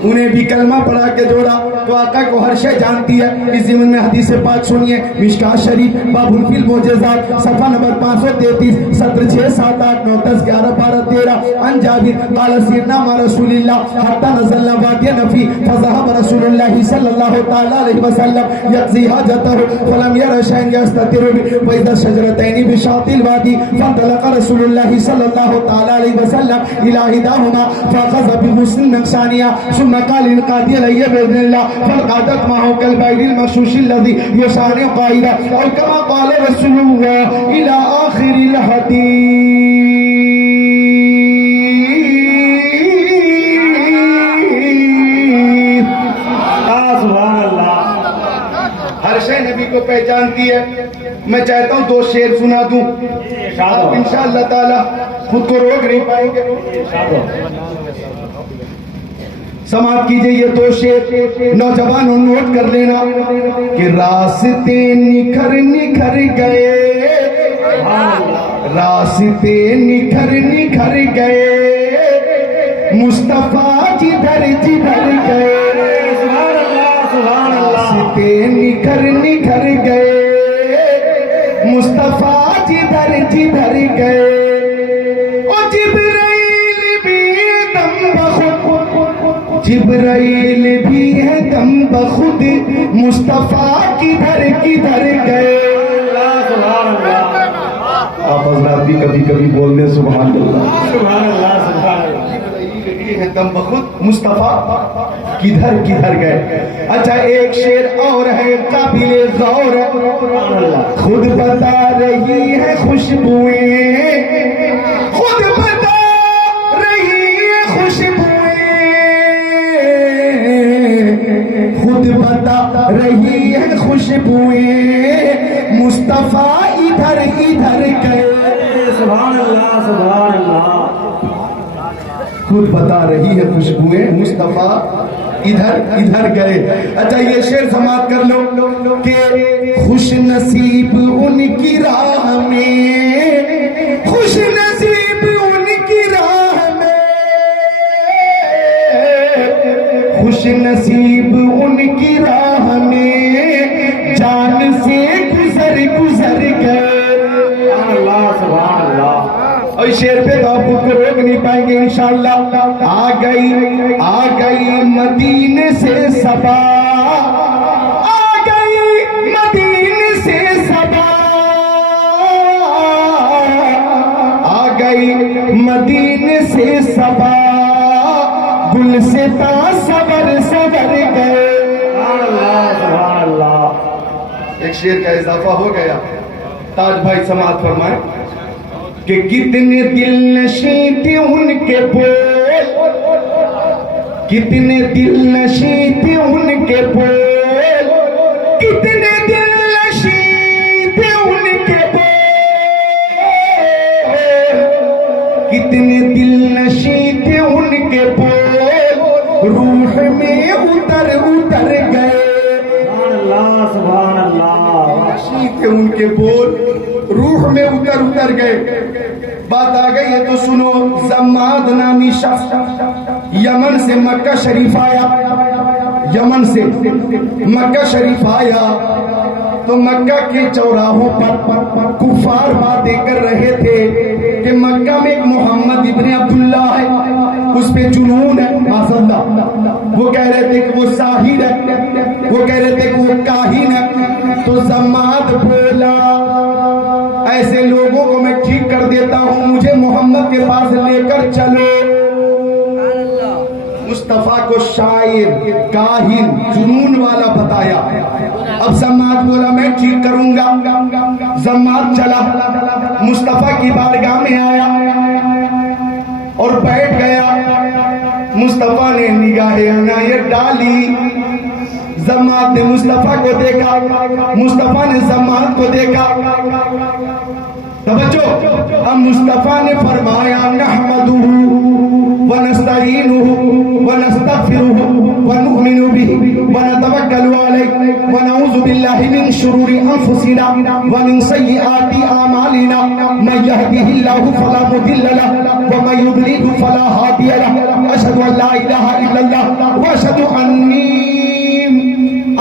انہیں بھی کلمہ پڑھا کے جوڑا. تو آقا کو ہر شے جانتی ہے. اس ضمن میں حدیث پاک سنیے، مشکاۃ شریف باب فی المعجزات صفحہ نمبر 533 سطر 6 7 8 9 10 11 12 13. عن جابر قال سیرنا مع رسول اللہ حتی نزلنا وادی نفی فذهب رسول اللہ صلی اللہ تعالی علیہ وسلم یقضی حاجته فلم یر شیئا یستتر واذا الشجرتین بشاطئ الوادی فانطلق رسول اللہ صلی اللہ تعالی علیہ وسلم الى احداهما فاخذ بغصن نقشانیہ ثم قال القادی علیہ باذن اللہ فالقادت معه كالبعير المغشوش الذي يسارع قائدا او كما قال رسول الله الى اخر الحديث. سبحان اللہ. ہر شے نبی کو پہچانتی ہے. میں چاہتا ہوں 2 شعر سنا دوں. آپ انشاءاللہ تعالی خود کو روک نہیں پائیں گے. سماعت کیجئے یہ 2 شعر. نوجوانوں نوٹ کر لینا کہ راستے نکھر نکھر گئے، راستے نکھر نکھر گئے، مصطفیٰ جدھر جدھر گئے. سبحان اللہ، سبحان اللہ. راستے نکھر نکھر گئے، مصطفیٰ جدھر جدھر گئے. اور جبرائیل بھی دم بخود، جبرائیل بھی ہے دم بخود، مصطفیٰ کدھر کدھر گئے. سبحان اللہ، آپ حضرات بھی کبھی کبھی بول دیں سبحان اللہ. سبحان اللہ، سبحان اللہ. جبرائیل ہے دم بخود، مصطفیٰ کدھر کدھر گئے. اچھا ایک شعر اور ہے قابل غور. خود بتا رہی ہے خوشبوئیں، خود بتا رہی ہے خوشبوئیں، خود بتا رہی ہے خوشبوئیں، مصطفیٰ ادھر ادھر گئے. سبحان اللہ، سبحان اللہ. خود بتا رہی ہے خوشبوئیں، مصطفیٰ ادھر ادھر گئے. اچھا یہ شعر سماعت کر لو کہ خوش نصیب ان کی راہ میں، خوش نصیب ان کی راہ میں، خوش نصیب ان کی راہ میں، جان سے گزر گزر گئے. سبحان اللہ، سبحان اللہ. اور شعر پہ تو آپ خود کو روک نہیں پائیں گے انشاءاللہ. آ گئی مدینے سے صبا، آ گئی مدینے سے صبا، آ گئی مدینے سے صبا، گلستاں سبر سبر گئے. سبحان اللہ، سبحان اللہ. ایک شعر کا اضافہ ہو گیا. تاج بھائی سماعت فرمائیں کہ کتنے دل نشیں تھے ان کے بول، کتنے دل نشیں تھے ان کے بول، کتنے دل نشیں تھے ان کے بول، کتنے دل نشیں تھے ان کے بول روح میں اتر اتر گئے. سبحان اللہ. نشیں تھے ان کے بول روح میں اتر گئے. بات آ گئی ہے تو سنو. زماد نامی شخص یمن سے مکہ شریف آیا. یمن سے مکہ شریف آیا تو مکہ کے چوراہوں پر کفار باتیں کر رہے تھے کہ مکہ میں ایک محمد ابن عبداللہ ہے, اس پہ جنون ہے. ماشاءاللہ وہ کہہ رہے تھے کہ وہ ساحر ہے, وہ کہہ رہے تھے کہ وہ کاہن ہے. تو زماد بولا ایسے لوگوں کو میں ٹھیک کر دیتا ہوں, مجھے محمد کے پاس لے کر چلو. مصطفیٰ کو شاعر, کاہن, جنون والا بتایا. اب زماد بولا میں ٹھیک کروں گا. زماد چلا مصطفیٰ کی بارگاہ میں آیا اور بیٹھ گیا. مصطفیٰ نے نگاہ عنایت ڈالی. زماد نے مصطفیٰ کو دیکھا, مصطفیٰ نے زماد کو دیکھا. توجہ. اب مصطفیٰ نے فرمایا نحمدہ ونستعینہ ونستغفرہ ونؤمن بہ ونتوکل علیہ ونعوذ باللہ من شرور انفسنا ومن سیئات اعمالنا من یہدہ اللہ فلا مضل له ومن یضلل فلا ہادی له اشہد ان لا الہ الا اللہ واشہد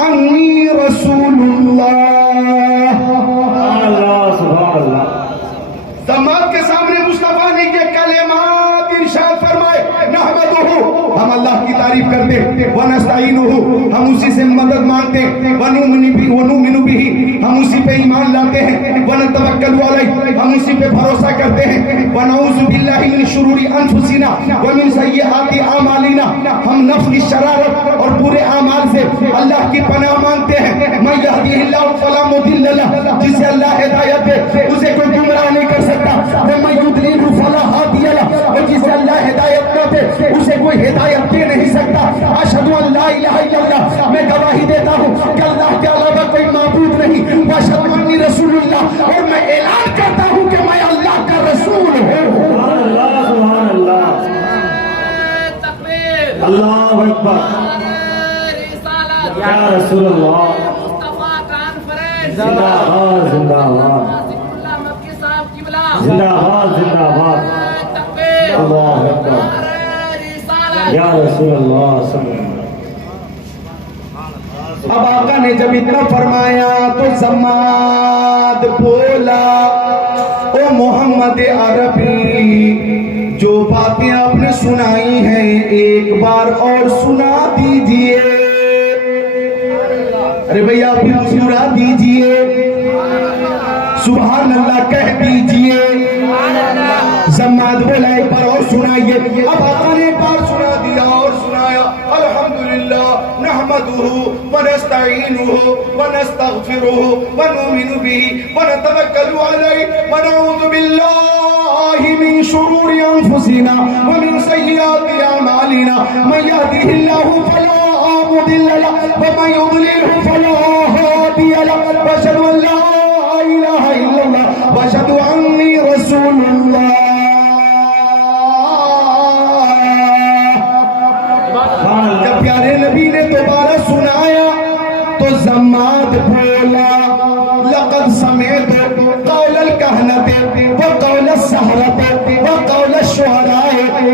انی رسول اللہ. سبحان اللہ. زماد کے سامنے مصطفیٰ نے یہ کلمات ارشاد فرمائے. نحمدہ, ہم اللہ کی تعریف کرتے, ونستعینہ, ہم اسی سے مدد مانگتے, ونؤمن بہ, ہم اسی پہ ایمان لاتے ہیں, ونتوکل علیہ, ہم اسی پہ بھروسہ کرتے ہیں, ونعوذ باللہ من شرور انفسنا ومن سیئات اعمالنا, ہم نفس کی شرارت اور برے اعمال سے اللہ کی پناہ مانگتے ہیں. من یہدہ اللہ فلا مضل له, جسے اللہ ہدایت دے اسے کوئی گمراہ نہیں کر سکتا. ومن یضلل فلا ہادی له, اور جسے اللہ ہدایت نہ دے اسے کوئی ہدایت دے نہیں سکتا. اشہد ان لا الہ الا اللہ, میں گواہی دیتا ہوں کہ اللہ کے علاوہ کوئی معبود نہیں. واشہد انی رسول اللہ, اور میں اعلان کرتا ہوں کہ میں اللہ کا رسول ہوں. سبحان اللہ. سبحان اللہ. تکبیر. اللہ اکبر. رسالت. یا رسول اللہ. مصطفیٰ کانفرنس. زندہ باد. زندہ باد. ذکر اللہ مکی صاحب قبلہ. زندہ باد. زندہ باد. تکبیر. اللہ اکبر. رسالت. یا رسول اللہ صلی اللہ علیہ وسلم. اب آقا نے جب اتنا فرمایا تو زماد بولا او محمد عربی, جو باتیں آپ نے سنائی ہیں ایک بار اور سنا دیجئے. ارے بھئی آپ مسکرا دیجئے, سبحان اللہ کہہ دیجئے. زماد بولا ایک بار اور سنائیے. اب آقا نے ایک بار سنا دیا اور سنایا. الحمدللہ نحمدہ ونستعینہ ونستغفرہ ونؤمن بہ ونتوکل علیہ ونعوذ باللہ من شرور انفسنا ومن سیئات اعمالنا من یہدہ اللہ فلا مضل له ومن یضلل فلا ہادی له واشہد ان لا الہ الا اللہ واشہد انی رسول اللہ. جب پیارے نبی نے دوبارہ سنایا تو زماد بولا لقد سمعت قول الکہنۃ وقول السحرۃ وقول الشعراء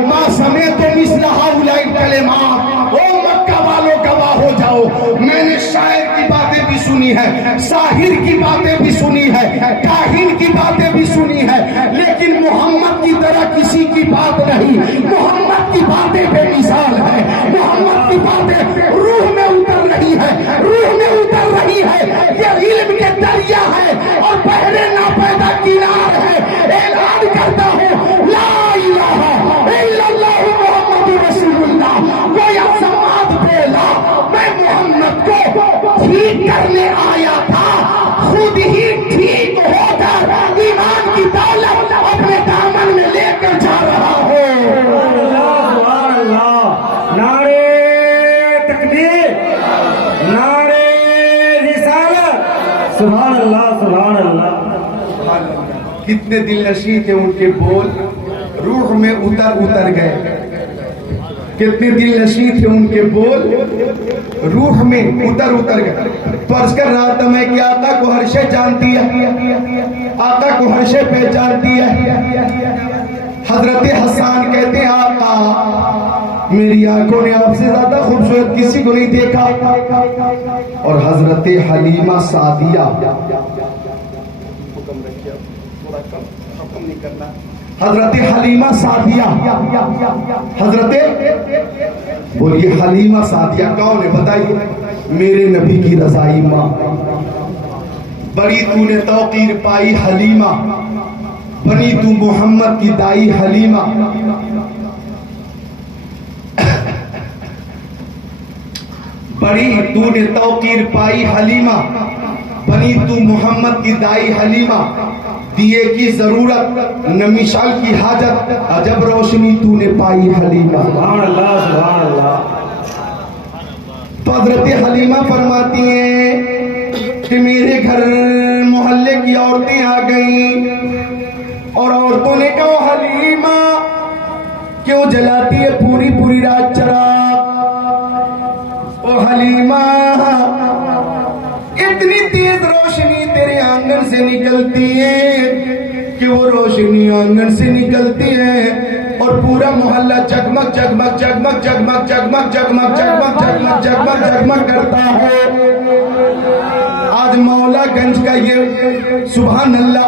ما سمعت مثل هؤلاء الکلمات. او مکہ والوں گواہ ہو جاؤ, میں نے شاعر کی باتیں بھی سنی ہے, ساحر کی باتیں بھی سنی ہے, کاہن کی باتیں بھی سنی ہے, لیکن محمد کی طرح کسی کی بات نہیں. محمد کی باتیں بے مثال ہے. محمد کی باتیں روح میں اتر رہی ہے, روح میں اتر رہی ہے. یہ علم کے دریا ہے اور بحر ناپیدا کنار ہے. اعلان کرتا ہوں لا الہ الا اللہ محمد رسول اللہ. گویا زماد بولا میں محمد کو ٹھیک کرنے آیا تھا, خود ہی ٹھیک ہو کر ایمان کی دولت اپنے دامن میں لے کر جا رہا ہوں. سبحان اللہ. نعرے تکبیر, نعرے رسالت. سبحان اللہ. سبحان اللہ. کتنے دل نشیں تھے ان کے بول, روح میں اتر گئے. کتنے دل نشیں تھے ان کے بول, روح میں اتر گئے. تو عرض کر رہا تھا میں کہ آقا کو ہر شے جانتی ہے, آقا کو ہر شے پہچانتی ہے. حضرت حسان کہتے ہیں آقا میری آنکھوں نے آپ سے زیادہ خوبصورت کسی کو نہیں دیکھا. اور حضرت حلیمہ سعدیہ, حضرت حلیمہ سعدیہ, حضرت بولیے حلیمہ سعدیہ کون ہے بتائیے؟ میرے نبی کی رضائی ماں. بڑی تو نے توقیر پائی حلیمہ, بنی تو محمد کی دائی حلیمہ. بڑی تو نے توقیر پائی حلیمہ, بنی تو محمد کی دائی حلیمہ. دیے کی ضرورت نہ مشال کی حاجت, عجب روشنی تو نے پائی حلیمہ. سبحان اللہ سبحان اللہ. تو حضرت حلیمہ فرماتی ہیں کہ میرے گھر محلے کی عورتیں آ گئیں اور عورتوں نے کہا حلیمہ کیوں جلاتی ہے پوری رات چراغ؟ او حلیمہ اتنی تیز روشنی تیرے آنگن سے نکلتی ہے کہ وہ روشنی آنگن سے نکلتی ہے اور پورا محلہ جگمگ جگمگ جگمگ جگمگ جگمگ جگمگ جگمگ جگمگ جگمگ جگمگ کرتا ہے. آج مولا گنج کا یہ سبحان اللہ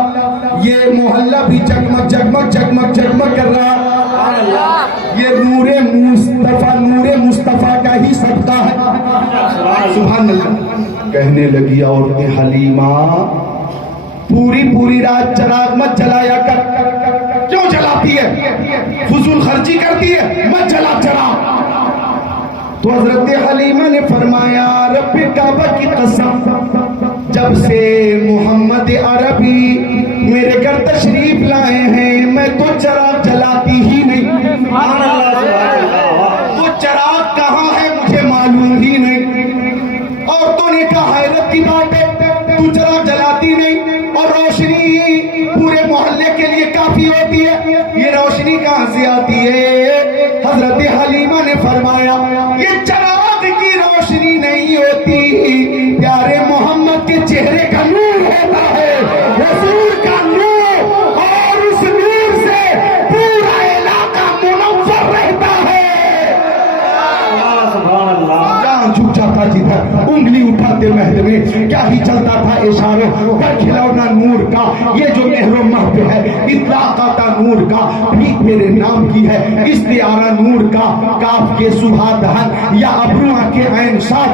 یہ محلہ بھی جگمگ جگمگ جگمگ جگمگ کر رہا. یہ نور مصطفیٰ کا ہی صدقہ ہے. سبحان اللہ. کہنے لگی عورتیں حلیمہ پوری رات چراغ مت جلایا کر. کیوں جلاتی ہے؟ فضول خرچی کرتی ہے, مت جلا چراغ. تو حضرت حلیمہ نے فرمایا رب کعبہ کی قسم جب سے محمد عربی میرے گھر تشریف لائے ہیں میں تو چراغ جلاتی ہی نہیں. تو چراغ کہاں ہے مجھے معلوم ہی نہیں. عورتوں نے کہا حیرت کی بات ہے تو چراغ جلاتی نہیں اور روشنی پورے محلے کے لیے کافی ہوتی ہے, یہ روشنی کہاں سے آتی ہے؟ حضرت حلیمہ نے فرمایا یہ چراغ کی روشنی نہیں ہوتی, پیارے محمد کے چہرے کا نور ہوتا ہے, رسول کا نور, اور اس نور سے پورا علاقہ منور رہتا ہے. جہاں جھک جاتا جدھر انگلی اٹھاتے مہد میں کیا ہی چلتا تھا اشاروں پر کھلونا نور کا. یہ جو مہر و محب ہے اطلاق آتا نور کا, بھی میرے نام کی ہے استعارہ نور کا. کاف کے سبھا دہن یا ابروہ کے عین ساتھ,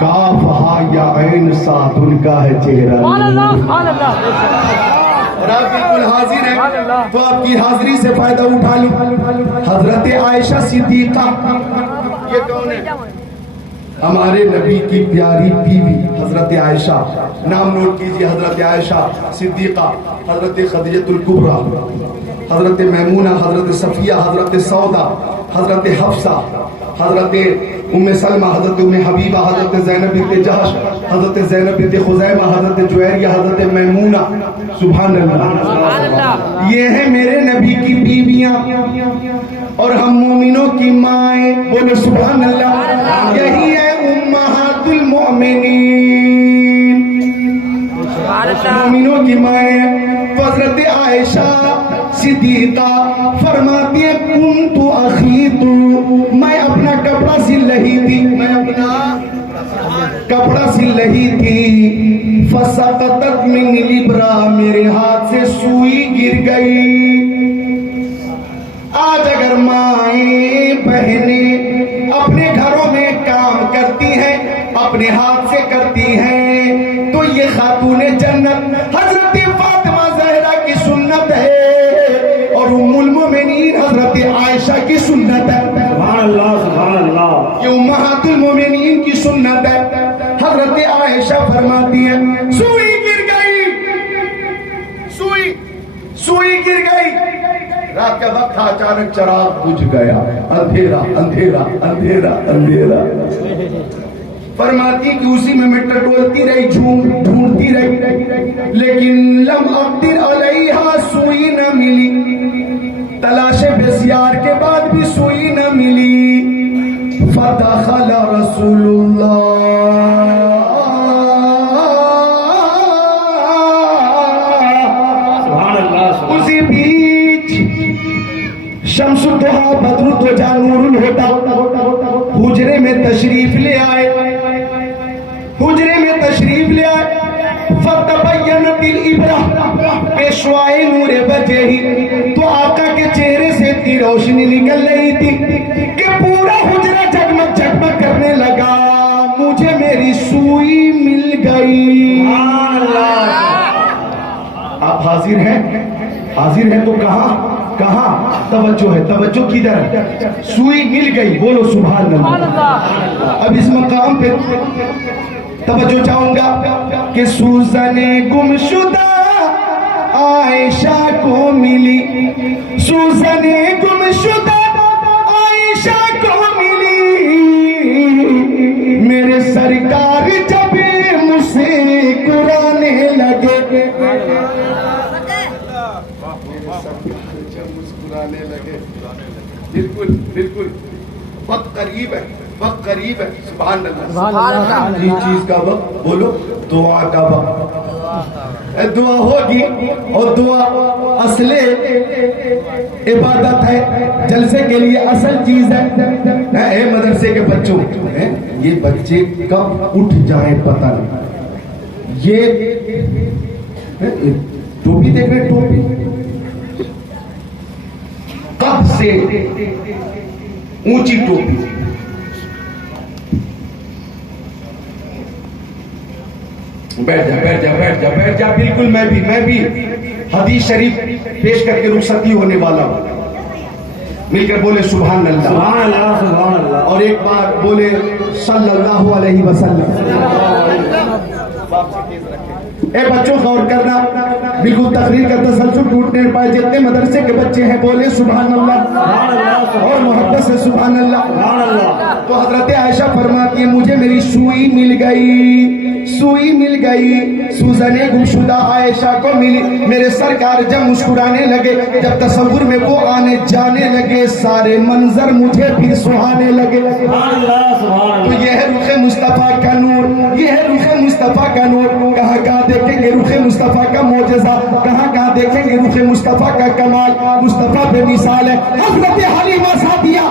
کاف ہا یا عین ساتھ ان کا ہے چہرہ. اور آپ بالکل حاضر ہیں تو آپ کی حاضری سے فائدہ اٹھا لیں. حضرت عائشہ صدیقہ یہ کون ہے؟ ہمارے نبی کی پیاری بیوی حضرت عائشہ. نام نوٹ کیجئے, حضرت عائشہ صدیقہ, حضرت خدیجہ الکبریٰ, حضرت میمونہ, حضرت صفیہ, حضرت سودا, حضرت حفصہ, حضرت ام سلمہ, حضرت ام حبیبہ, حضرت زینب بنت جحش, حضرت زینب بنت خزیمہ, حضرت جویریہ, حضرت میمونہ. سبحان اللہ. یہ ہیں میرے نبی کی بیویاں اور ہم مومنوں کی مائیں. بولے سبحان اللہ. یہی ہے امہات المؤمنین, مومنوں کی مائیں. حضرت عائشہ صدیقہ فرماتی ہے کنت اخیط, میں اپنا کپڑا سل رہی تھی, میں اپنا کپڑا سل رہی تھی. فسقطت من الابرہ, میرے ہاتھ سے سوئی گر گئی. آج اگر مائیں بہنیں اپنے گھروں میں کام کرتی ہیں, اپنے ہاتھ سے کرتی ہیں, تو یہ خاتون جنت حضرت فاطمہ زہرا کی سنت ہے اور ام المومنین حضرت عائشہ کی سنت ہے. سبحان اللہ سبحان اللہ. یہ امہات المومنین کی سنت ہے. حضرت عائشہ فرماتی ہیں سوئی گر گئی, سوئی گر گئی. رات کا وقت تھا, اچانک چراغ بجھ گیا, اندھیرا اندھیرا اندھیرا اندھیرا. فرماتی کہ اسی میں ٹٹولتی رہی, ڈھونڈتی رہی, لیکن لم اقدر علیہا, سوئی نہ ملی. تلاش شمس الضحا بدر الدجا نور الہدی حجرے میں تشریف لے آئے، حجرے میں تشریف لے آئے، فتبینت الابرہ پیشوائے نور وجہی، تو آقا کے چہرے سے اتنی روشنی نکل رہی تھی کہ پورا حجرہ جگمگ جگمگ کرنے لگا، مجھے میری سوئی مل گئی۔ آپ حاضر ہیں؟ حاضر ہیں تو کہاں کہاں توجہ ہے، توجہ کدھر ہے؟ سوئی مل گئی، بولو سبحان اللہ۔ اب اس مقام پہ توجہ چاہوں گا کہ سوزن گمشدہ عائشہ کو ملی، سوزن گمشدہ عائشہ کو ملی، میرے سرکار جب مجھ سے قرانے لگے، مسکرانے لگے، بالکل بالکل وقت قریب ہے، وقت قریب ہے، سبحان اللہ۔ یہ چیز کا وقت، بولو دعا کا وقت، دعا ہوگی، اور دعا اصل عبادت ہے، جلسے کے لیے اصل چیز ہے۔ اے مدرسے کے بچوں، یہ بچے کب اٹھ جائیں پتہ نہیں، یہ ٹوپی دیکھ رہے، ٹوپی کب سے اونچی ٹوپی، بیٹھ جا بیٹھ جا بیٹھ جا بیٹھ جا، بالکل میں بھی حدیث شریف پیش کر کے رخصتی ہونے والا ہوں، مل کر بولے سبحان اللہ، سبحان اللہ، سبحان اللہ، اور ایک بار بولے صلی اللہ علیہ وسلم۔ اے بچوں غور کرنا، بالکل تقریر کا تسلسل ٹوٹنے پائے، جتنے مدرسے کے بچے ہیں بولے سبحان اللہ، اور محبت سے سبحان اللہ۔ تو حضرت عائشہ فرماتی ہے مجھے میری سوئی مل گئی، سوئی مل گئی، سوزن گمشدہ عائشہ کو ملی، میرے سرکار جب مسکرانے لگے، جب تصور میں وہ آنے جانے لگے، سارے منظر مجھے پھر سہانے لگے۔ تو یہ ہے رخ مصطفیٰ کا نور، یہ ہے رخ مصطفیٰ کا نور۔ کہاں کہاں دیکھیں گے رخ مصطفیٰ کا معجزہ، کہاں کہاں دیکھیں گے رخ مصطفیٰ کا کمال، مصطفیٰ بے مثال ہے۔ حضرت حلیمہ سعدیہ،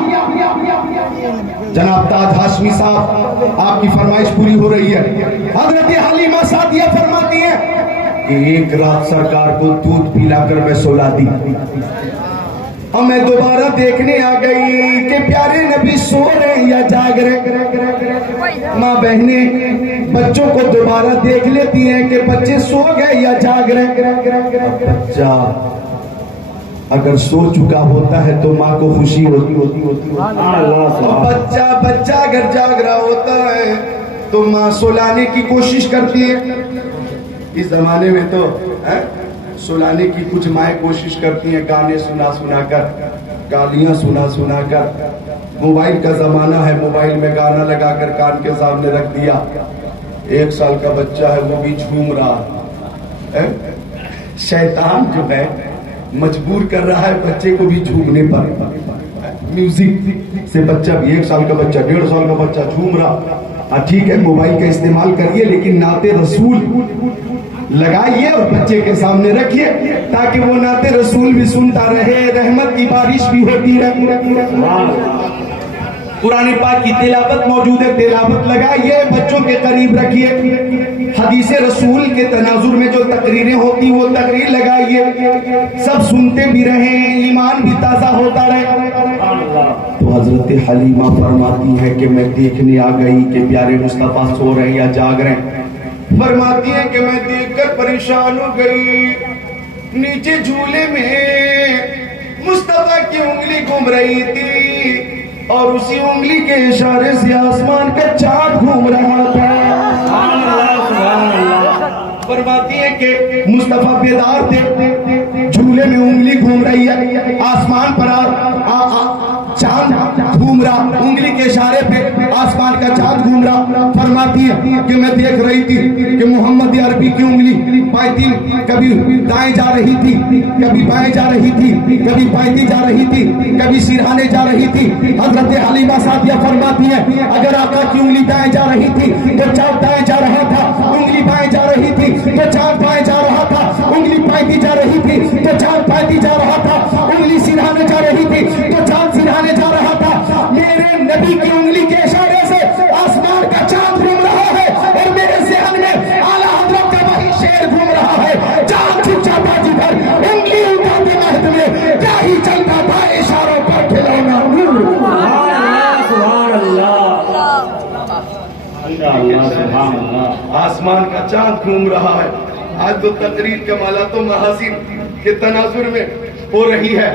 جناب تاج ہاشمی صاحب آپ کی فرمائش پوری ہو رہی ہے، حضرت حلیمہ سعدیہ فرماتی ہیں کہ ایک رات سرکار کو دودھ پلا کر میں سلا دی، اور میں دوبارہ دیکھنے آ گئی کہ پیارے نبی سو رہے ہیں یا جاگ رہے۔ ماں بہنیں بچوں کو دوبارہ دیکھ لیتی ہیں کہ بچے سو گئے یا جاگ رہے۔ بچہ اگر سو چکا ہوتا ہے تو ماں کو خوشی ہوتی، اور بچہ اگر جاگ رہا ہوتا ہے تو ماں سلانے کی کوشش کرتی ہے۔ اس زمانے میں تو سلانے کی کچھ مائیں کوشش کرتی ہیں، گانے سنا سنا کر، گالیاں سنا سنا کر۔ موبائل کا زمانہ ہے، موبائل میں گانا لگا کر کان کے سامنے رکھ دیا، 1 سال کا بچہ ہے وہ بھی جھوم رہا ہے۔ شیطان جو ہے مجبور کر رہا ہے بچے کو بھی جھومنے پر، میوزک سے بچہ بھی، 1 سال کا بچہ، 1.5 سال کا بچہ جھوم رہا۔ ٹھیک ہے موبائل کا استعمال کریے، لیکن نعت رسول لگائیے اور بچے کے سامنے رکھیے تاکہ وہ نعت رسول بھی سنتا رہے، رحمت کی بارش بھی ہوتی رہے۔ قرآن پاک کی تلاوت موجود ہے، تلاوت لگائیے، بچوں کے قریب رکھیے۔ حدیث رسول کے تناظر میں جو تقریریں ہوتی وہ تقریر لگائیے، سب سنتے بھی رہیں، ایمان بھی تازہ ہوتا رہے۔ تو حضرت حلیمہ فرماتی ہے کہ میں دیکھنے آ گئی کہ پیارے مصطفیٰ سو رہے ہیں یا جاگ رہے ہیں۔ فرماتی ہے کہ میں دیکھ کر پریشان ہو گئی، نیچے جھولے میں مصطفیٰ کی انگلی گھوم رہی تھی، اور اسی انگلی کے اشارے سے آسمان کا چاند گھوم رہا تھا۔ فرماتی ہے کہ مصطفیٰ بیدار تھے، جھولے میں انگلی گھوم رہی ہے، آسمان پر چاند گھوم رہا، انگلی کے اشارے پہ آسمان کا چاند گھوم رہا۔ فرماتی ہے کہ میں دیکھ رہی تھی کہ محمد عربی کی انگلی پائتی کبھی دائیں جا رہی تھی، کبھی بائیں جا رہی تھی، کبھی پائتی جا رہی تھی، کبھی سرہانے جا رہی تھی۔ حضرت حلیمہ سعدیہ فرماتی ہے اگر آقا کی انگلی دائیں جا رہی تھی تو چاند دائیں جا رہا تھا، انگلی بائیں جا رہی تھی تو چاند بائیں جا رہا تھا، انگلی پائتی جا رہی تھی تو چاند پائتی جا رہا تھا، انگلی سرہانے جا رہی تھی تو چاند سرانے جا رہا تھا، میرے نبی کی انگلی کے اشارے سے آسمان کا چاند گھوم رہا ہے اور میرے ذہن میں اعلیٰ حضرت کا وہی شعر گھوم رہا ہے، چاند چھپ جاتا جدھر انگلی اٹھاتے مہد میں، کیا ہی چلتا تھا اشاروں پر کھلونا سبحان اللہ سبحان اللہ۔ آسمان کا چاند گھوم رہا ہے۔ آج تو تقریر کمالات و محاسن کے تناظر میں ہو رہی ہے،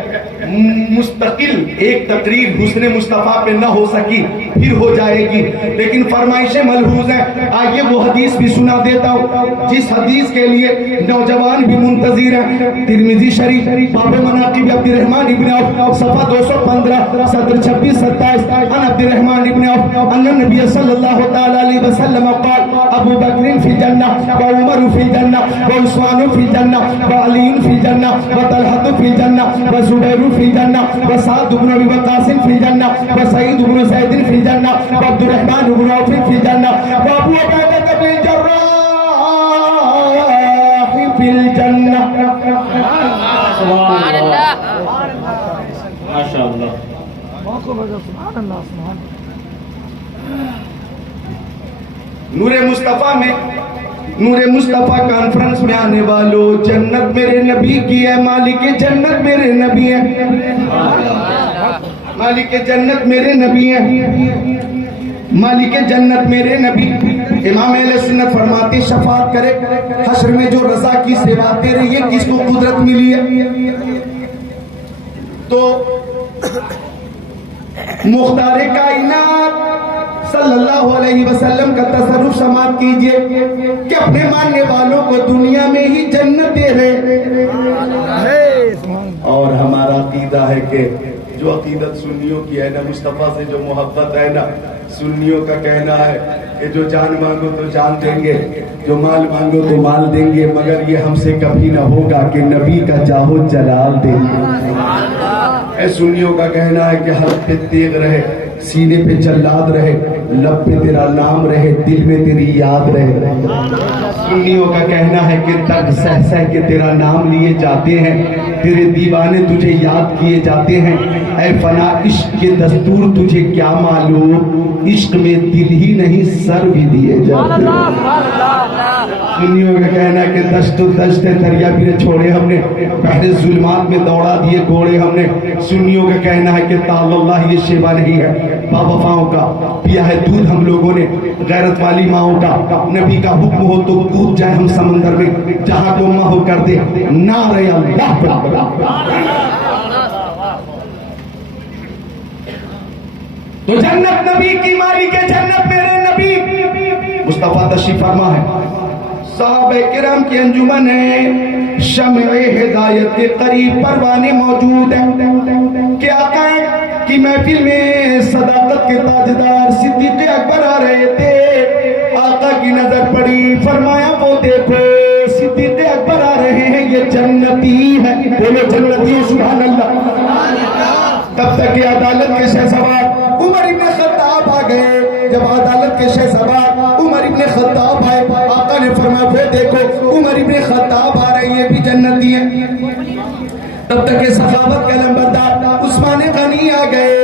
مستقل ایک تقریر حسن مصطفیٰ پہ نہ ہو سکی پھر ہو جائے گی، لیکن فرمائشیں ملحوظ ہیں۔ آئیے وہ حدیث بھی سنا دیتا ہوں جس حدیث کے لیے نوجوان بھی منتظر ہیں۔ ترمذی شریف باب مناقب عبد الرحمن ابن عوف صفحہ 215 صدر 26-27 عن عبد الرحمن ابن عوف ان النبی صلی اللہ تعالی علیہ وسلم قال ابو بکر فی الجنہ وعمر فی الجنہ وعثمان فی الجنہ وعلی فی الجنہ وطلحہ فی الجنہ وزبیر فی الجنہ وسعد بن ابی وقاص فی الجنہ وسعید بن زید فی الجنہ وعبد الرحمن بن عوف فی الجنہ وابو عبیدہ بن الجراح فی الجنہ۔ سبحان اللہ ماشاء اللہ۔ نور مصطفیٰ میں نور مصطفیٰ کانفرنس میں آنے والوں، جنت میرے نبی کی ہے، مالک جنت میرے نبی ہے، مالک جنت میرے نبی ہے، مالک جنت میرے نبی۔ امام اہل سنت فرماتے شفاعت کرے حشر میں جو رضا کی سیوا تیرے، یہ کس کو قدرت ملی ہے؟ تو مختار کائنات صلی اللہ علیہ وسلم کا تصرف سماعت کیجئے کہ اپنے ماننے والوں کو دنیا میں ہی جنت دے رہے۔ اور ہمارا عقیدہ ہے کہ جو عقیدت سنیوں کی ہے نا، مصطفیٰ سے جو محبت ہے نا، سنیوں کا کہنا ہے کہ جو جان مانگو تو جان دیں گے، جو مال مانگو تو مال دیں گے، مگر یہ ہم سے کبھی نہ ہوگا کہ نبی کا جاہو جلال دیں گے۔ اے سنیوں کا کہنا ہے کہ حق پہ تیغ رہے، سینے پہ جلاد رہے، لب پہ تیرا نام رہے، دل میں تیری یاد رہے۔ سنیوں کا کہنا ہے کہ درد سہ سہ کے تیرا نام لیے جاتے ہیں، تیرے دیوانے تجھے یاد کیے جاتے ہیں۔ اے فنا عشق کے دستور تجھے کیا معلوم، عشق میں دل ہی نہیں سر بھی دیے جاتے ہیں۔ سنیوں کا کہنا ہے کہ دشت و دشت دریا بھی نہ چھوڑے ہم نے، بحر ظلمات میں دوڑا دیے گھوڑے ہم نے۔ سنیوں کا کہنا ہے کہ تعالی اللہ یہ شیوا نہیں ہے، با وفاؤں کا پیا ہے دودھ ہم لوگوں نے، غیرت والی ماؤں کا۔ نبی کا حکم ہو تو کود جائے ہم سمندر میں، جہاں کو ماں ہو کر دے نعرہ اللہ تو جنت نبی کی، مالک جنت میرے نبی۔ مصطفیٰ تشریف فرما ہے، صحابہ کرام کی انجمن ہے، شمع ہدایت کے قریب پروانے موجود ہیں کہ آقا کی محفل میں صداقت کے تاجدار صدیق اکبر آ رہے تھے۔ آقا کی نظر پڑی، فرمایا وہ دیکھو صدیق اکبر آ رہے ہیں، یہ جنتی ہے، بولو جنتی سبحان اللہ۔ تب تک کہ عدالت کے شہسوار عمر ابن خطاب آ گئے۔ جب عدالت کے شہسوار عمر ابن خطاب آئے، آقا نے فرمایا وہ دیکھو عمر ابن خطاب آ رہے ہیں، یہ بھی جنتی ہیں۔ تب تک کہ سخاوت کا نمبردار عثمان غنی آ گئے۔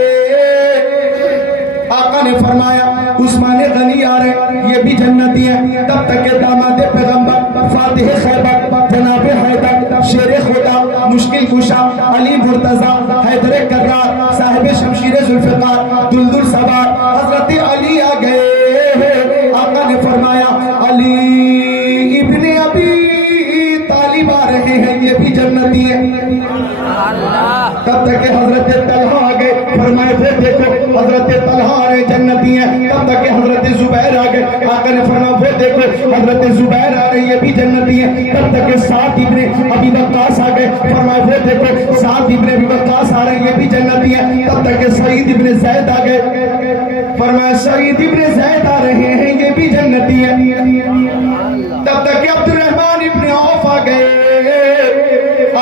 آقا نے فرمایا عثمان غنی آ رہے، یہ بھی جنتی ہیں۔ تب تک کہ داماد پیغمبر فاتح خیبر جناب حیدر شیر خدا مشکل کشا علی مرتضی حیدر کرار صاحب شمشیر ذوالفقار دلدل سوار حضرت علی آ گئے۔ آقا نے فرمایا علی ابن ابی طالب آ رہے ہیں، یہ بھی جنتی ہیں۔ تب تک کہ حضرت طلحہ آ گئے، فرمایا پھر دیکھو حضرت طلحہ آ رہے جنتی ہیں۔ تب تک کہ حضرت زبیر آ گئے، آقا نے فرمایا پھر دیکھو حضرت زبیر آ رہے ہیں، یہ بھی جنتی ہیں۔ تب تک کہ سعد ابن ابی وقاص آ گئے، فرمایا پھر دیکھو سعد ابن ابی وقاص آ رہے ہیں، یہ بھی جنتی ہیں۔ تب تک کہ سعید ابن زید آ گئے، فرمایا سعید ابن زید آ رہے ہیں، یہ بھی جنتی ہیں۔ تب تک کہ عبد الرحمن ابن عوف آ گئے،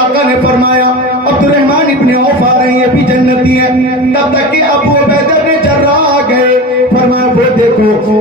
آقا نے فرمایا عبد الرحمن ابن عوف آ رہے ہیں، یہ بھی جنتی ہیں۔ تب تک کہ ابو عبیدہ بن جراح آ گئے، فرمایا وہ دیکھو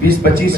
20-25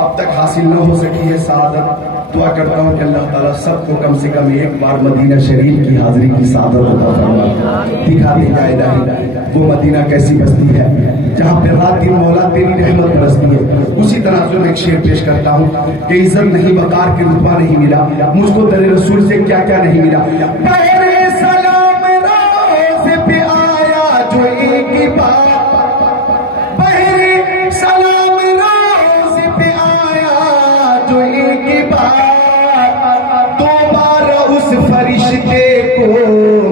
اب تک حاصل نہ ہو سکی ہے سعادت، دعا کرتا ہوں کہ اللہ تعالیٰ سب کو کم سے کم ایک بار مدینہ شریف کی حاضری کی سعادت عطا فرمائے۔ دکھا دے یا الہی وہ مدینہ کیسی بستی ہے جہاں پہ رات دن مولا تیری رحمت برستی ہے۔ اسی طرح سے میں ایک شعر پیش کرتا ہوں کہ عزت نہیں وقار کے رتبہ نہیں ملا، مجھ کو در رسول سے کیا کیا نہیں ملا۔ پہلے سلام روز پہ آیا جو ایک بار، پہلے سلام روز پہ آیا جو ایک بار، دوبارہ اس فرشتے کو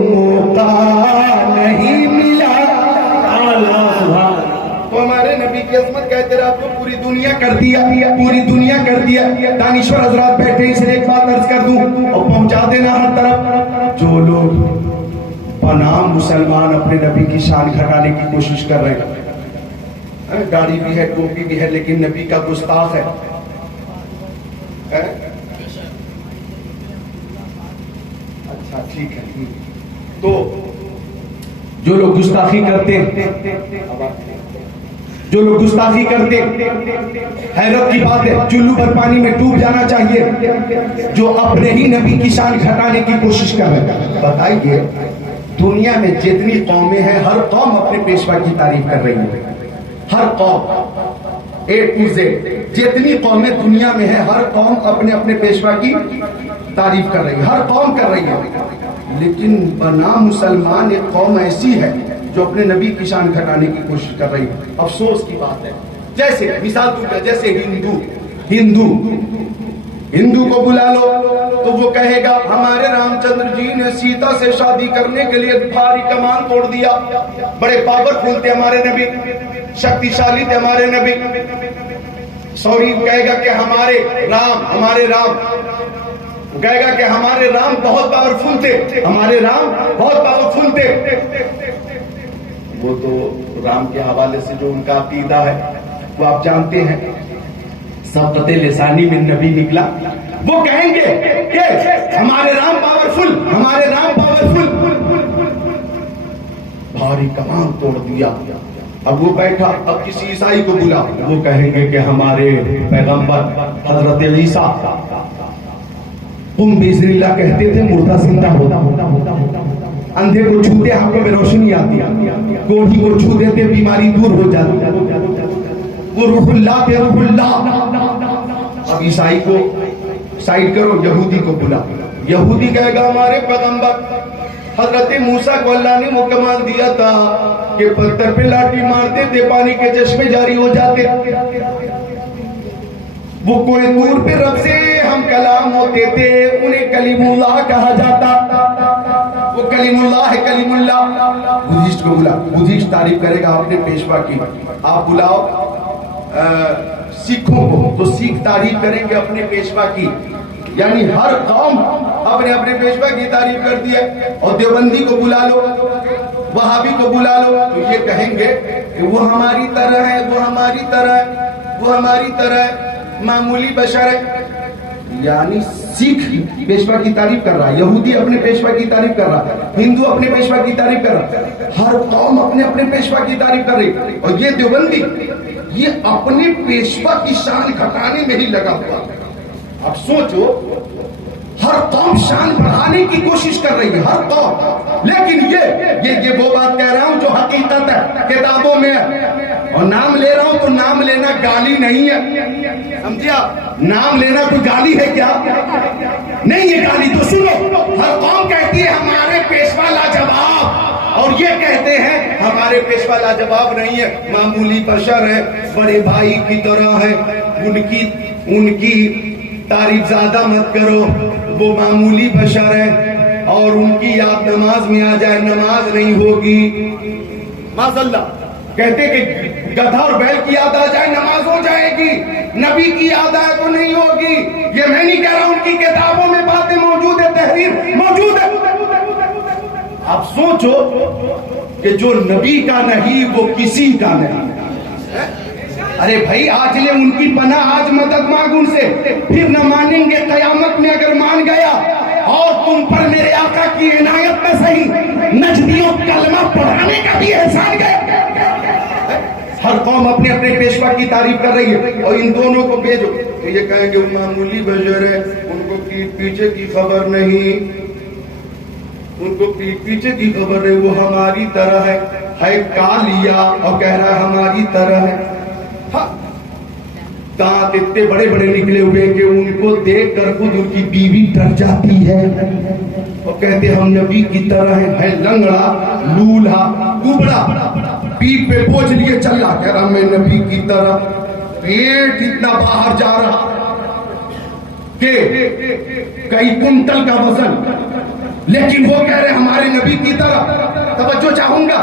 موقع نہیں ملا۔ تو ہمارے نبی کی عظمت کہتے رہا تو پوری دنیا کر دیا، پوری دنیا کر دیا۔ دانشور حضرات بیٹھے اسے ایک بات عرض کر دوں اور پہنچا دینا ہر طرف، جو لوگ بنام مسلمان اپنے نبی کی شان گھٹانے کی کوشش کر رہے ہیں، داڑھی بھی ہے ٹوپی بھی ہے لیکن نبی کا گستاخ ہے، اچھا ٹھیک ہے، تو جو لوگ گستاخی کرتے، جو لوگ گستاخی کرتے، حیرت کی بات ہے چلو پر پانی میں ڈوب جانا چاہیے جو اپنے ہی نبی کی شان گھٹانے کی کوشش کر رہے ہیں۔ بتائیے دنیا میں جتنی قومیں ہیں ہر قوم اپنے پیشوا کی تعریف کر رہی ہے، ہر قوم اے ٹو زیڈ جتنی قومیں دنیا میں ہیں ہر قوم اپنے اپنے پیشوا کی تعریف کر رہی ہے، ہر قوم کر رہی ہے، لیکن بنام مسلمان ایک قوم ایسی ہے جو اپنے نبی کی شان گھٹانے کی کوشش کر رہی ہے۔ افسوس کی بات ہے، جیسے مثال دوں، جیسے ہندو کو بلا لو تو وہ کہے گا ہمارے رام چندر جی نے سیتا سے شادی کرنے کے لیے بھاری کمان توڑ دیا، بڑے پاورفل تھے ہمارے نبی، شکتیشالی تھے ہمارے نبی۔ سوری کہے گا کہ ہمارے رام کہے گا کہ ہمارے رام بہت پاورفل تھے، ہمارے رام بہت پاورفل تھے۔ وہ تو رام کے حوالے سے جو ان کا عقیدہ ہے وہ آپ جانتے ہیں، سبقت لسانی میں نبی نکلا، وہ کہیں گے کہ ہمارے رام پاورفل، ہمارے رام پاورفل، بھاری کمان توڑ دیا۔ اب وہ بیٹھا، اب کسی عیسائی کو بلا، وہ کہیں گے کہ ہمارے پیغمبر حضرت عیسیٰ تم باذن اللہ کہتے تھے مردہ زندہ ہوتا، اندھے کو چھوتے آنکھوں میں روشنی آتی، کوڑھی کو چھو دیتے بیماری دور ہو جاتی، وہ روح اللہ تھے، روح اللہ۔ اب عیسائی کو سائڈ کرو، یہودی کو بلا، یہودی کہے گا ہمارے پیغمبر حضرت موسیٰ کو اللہ نے وہ کمال دیا تھا کہ پتھر پہ لاٹھی مارتے تھے پانی کے چشمے جاری ہو جاتے، وہ کوئی دور پہ رب سے ہم کلام ہوتے تھے، انہیں کلیم اللہ کہا جاتا، وہ کلیم اللہ ہے، کلیم اللہ۔ بدھسٹ کو بلا، بدھسٹ تعریف کرے گا آپ نے پیشوا کی۔ آپ بلاؤ سکھوں کو تو سکھ تعریف کریں گے اپنے پیشوا کی، یعنی ہر قوم اپنے اپنے پیشوا کی تعریف کرتی ہے۔ اور دیوبندی کو بلا لو، وہابی کو بلا لو تو یہ کہیں گے کہ وہ ہماری طرح ہے، وہ ہماری طرح ہے، وہ ہماری طرح ہے، معمولی بشر ہے۔ یعنی سکھ پیشوا کی تعریف کر رہا ہے، یہودی اپنے پیشوا کی تعریف کر رہا ہے، ہندو اپنے پیشوا کی تعریف کر رہا ہے، ہر قوم اپنے اپنے پیشوا کی تعریف کر رہی ہے۔ اور یہ دیوبندی یہ اپنے پیشوا کی شان گھٹانے میں ہی لگا ہوا ہے۔ اب سوچو ہر قوم شان بڑھانے کی کوشش کر رہی ہے، ہر قوم، لیکن یہ وہ بات کہہ رہا ہوں جو حقیقت ہے، کتابوں میں ہے، اور نام لے رہا ہوں تو نام لینا گالی نہیں ہے، سمجھیا؟ نام لینا کوئی گالی ہے کیا؟ نہیں یہ گالی تو سنو، ہر قوم کہتی ہے ہمارے پیشوا لاجواب، اور یہ کہتے ہیں ہمارے پیشوا لاجواب نہیں ہے، معمولی بشر ہے، بڑے بھائی کی طرح ہے، ان کی تعریف زیادہ مت کرو، وہ معمولی بشر ہے، اور ان کی یاد نماز میں آ جائے نماز نہیں ہوگی، معاذ اللہ۔ کہتے کہ گدھا اور بیل کی یاد آ جائے نماز ہو جائے گی، نبی کی یاد آئے تو نہیں ہوگی۔ یہ میں نہیں کہہ رہا، ان کی کتابوں میں باتیں موجود ہے، تحریر موجود ہے۔ آپ سوچو کہ جو نبی کا نہیں وہ کسی کا نہیں۔ ارے بھائی آج لے ان کی پناہ، آج مدد مانگ ان سے، پھر نہ مانیں گے قیامت میں اگر مان گیا۔ اور تم پر میرے آقا کی عنایت میں صحیح نجدیوں کلمہ پڑھانے کا بھی احسان گیا۔ ہر قوم اپنے اپنے پیشوا کی تعریف کر رہی ہے، اور ان دونوں کو بھیجو تو یہ کہیں گے معمولی بشر ہے، ان کو پیچھے کی خبر نہیں، ان کو پیچھے کی خبر ہے، وہ ہماری طرح ہے کالیا، اور کہہ رہا ہے ہماری طرح ہے۔ دانت اتنے بڑے بڑے نکلے ہوئے کہ ان کو دیکھ کر خود ان کی بیوی ڈر جاتی ہے، اور کہتے ہم نبی کی طرح ہے لنگڑا لولہا کبڑا، پیٹ پہ بوجھ لیے چل رہا، کہہ رہا میں نبی کی طرح، پیٹ اتنا باہر جا رہا کہ کئی کنٹل کا وزن، لیکن وہ کہہ رہے ہمارے نبی کی طرح۔ توجہ چاہوں گا،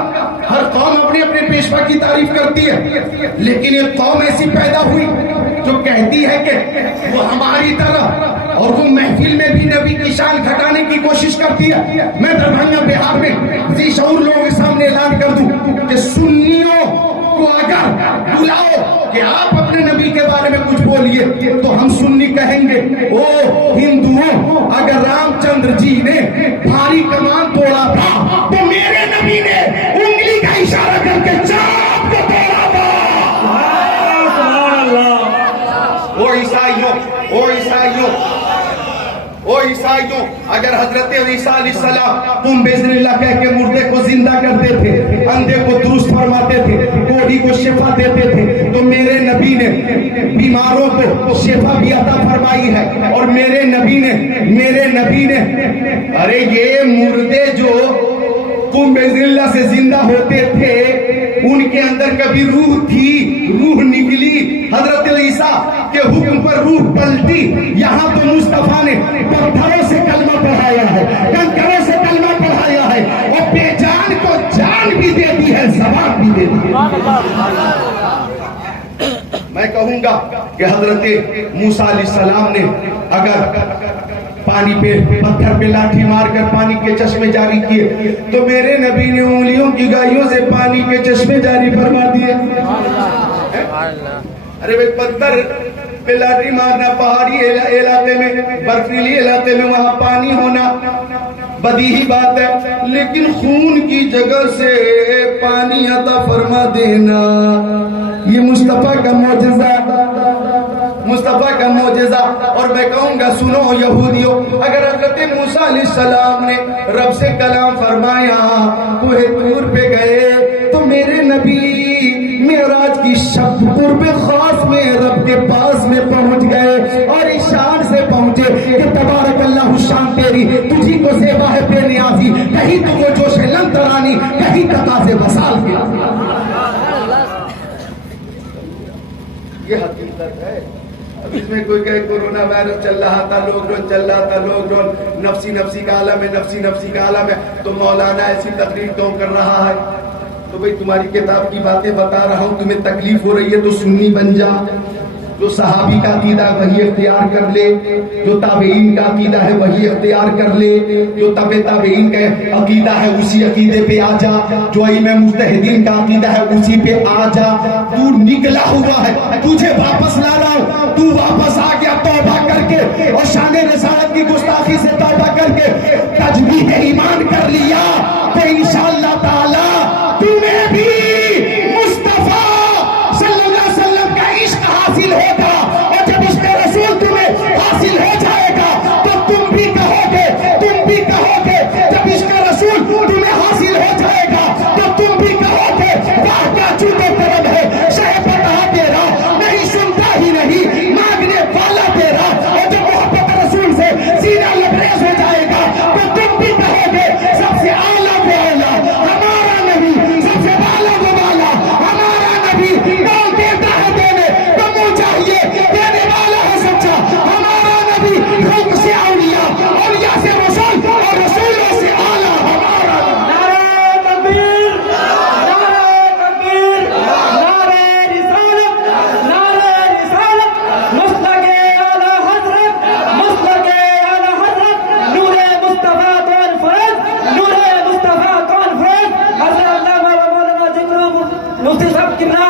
ہر قوم اپنے اپنے پیشوا کی تعریف کرتی ہے، لیکن ایک قوم ایسی پیدا ہوئی جو کہتی ہے کہ وہ ہماری طرح، اور وہ محفل میں بھی نبی کی شان گھٹانے کی کوشش کرتی ہے۔ میں دربھنگہ بہار میں ذی شعور لوگوں کے سامنے اعلان کر دوں کہ سنیوں کو اگر بلاؤ کہ آپ اپنے نبی کے بارے میں کچھ بولیے تو ہم سنی کہیں گے او ہندوؤں، اگر رام چندر جی نے بھاری کمان توڑا تھا تو میرے نبی نے انگلی کا اشارہ کر کے چاند کو توڑا تھا۔ او عیسائیوں، اگر حضرت عیسیٰ علیہ السلام تم بِإِذْنِ اللہ کہہ کے مردے کو زندہ کرتے تھے، اندھے کو درست فرماتے تھے، کوڑھی کو شفا دیتے تھے، تو میرے نبی نے بیماروں کو شفا بھی عطا فرمائی ہے، اور میرے نبی نے ارے یہ مردے جو تم بِإِذْنِ اللہ سے زندہ ہوتے تھے ان کے اندر کبھی روح تھی، روح نکلی، حضرت عیسیٰ کے حکم پر روح پلٹی۔ یہاں تو مصطفیٰ نے پتھروں سے کلمہ پڑھایا ہے، کنکروں سے کلمہ پڑھایا ہے، اور بے جان کو جان بھی دے دی ہے، زبان بھی دے دی ہے۔ میں کہوں گا کہ حضرت موسیٰ علیہ السلام نے اگر پانی پہ پتھر پہ لاٹھی مار کر پانی کے چشمے جاری کیے تو میرے نبی نے انگلیوں کی گائیوں سے پانی کے چشمے جاری فرما دیے۔ ارے بھائی پتھر پہ لاٹھی مارنا، پہاڑی علاقے میں، برفیلی علاقے میں وہاں پانی ہونا بدیہی بات ہے، لیکن خون کی جگہ سے پانی عطا فرما دینا یہ مصطفیٰ کا معجزہ، مصطفیٰ کا معجزہ۔ اور میں کہوں گا سنو یہودیوں، اگر حضرت موسیٰ علیہ السلام نے رب سے کلام فرمایا، کوہ طور پہ گئے تو میرے نبی معراج کی شب قرب خاص میں رب کے پاس میں پہنچ گئے، اور اس شان سے پہنچے کہ تبارک اللہ شان تیری، تجھی کو سیوا ہے بے نیازی، کہیں تو وہ جوش لن ترانی، کہیں تقاضے وصال کے۔ یہ حقیقت ہے۔ اب اس میں کوئی کہے کورونا وائرس چل رہا تھا، لاک ڈاؤن چل رہا تھا، لاک ڈاؤن نفسی کا عالم ہے، نفسی کا عالم ہے، تو مولانا ایسی تقریر کیوں کر رہا ہے؟ تو بھئی تمہاری کتاب کی باتیں بتا رہا ہوں، تمہیں تکلیف ہو رہی ہے تو سنی بن جا، جو صحابی کا عقیدہ ہے وہی اختیار کر لے، جو تابعین کا عقیدہ ہے وہی اختیار کر لے، جو تابعین کا عقیدہ ہے اسی عقیدے پہ آ جا، جو ائمہ مجتہدین کا عقیدہ ہے اسی پہ آ جا۔ تو نکلا ہوا ہے، تجھے واپس لا رہا ہوں، تو واپس آ گیا توبہ کر کے، اور شان رسالت کی گستاخی سے توبہ کر کے تجدید ایمان کر لیا تو انشاءاللہ تعالی تمہیں بھی مصطفیٰ صلی اللہ علیہ وسلم کا عشق حاصل ہوگا، اور جب عشق رسول تمہیں حاصل ہو جائے گا تو تم بھی کہو گے جب عشق رسول تمہیں حاصل ہو جائے گا تو تم بھی کہو گے واہ کیا جود و کرم ہے، شہ پتہ تیرا نہیں سنتا ہی نہیں مانگنے والا تیرا، اور جب محبت رسول سے سینہ لبریز ہو جائے گا تو تم بھی کہو گے سب سے اعلیٰ و اعلیٰ ہمارا نبی، سب سے بالا و بالا ہمارا نبی، کون دیتا ہے دینے تو منہ چاہیے، دینے والا ہے سچا ہمارا نبی، حکم سے اولیاء، اولیاء سے رسول، اور رسولوں سے اعلیٰ ہمارا نبی۔ نعرہ تکبیر، نعرہ تکبیر، نعرہ رسالت، نعرہ رسالت، مسلک اعلی حضرت، مسلک اعلی حضرت، نور مصطفیٰ کانفرنس، نور مصطفیٰ کانفرنس، حضرت علامہ مولانا ذکر مفتی صاحب قبلہ،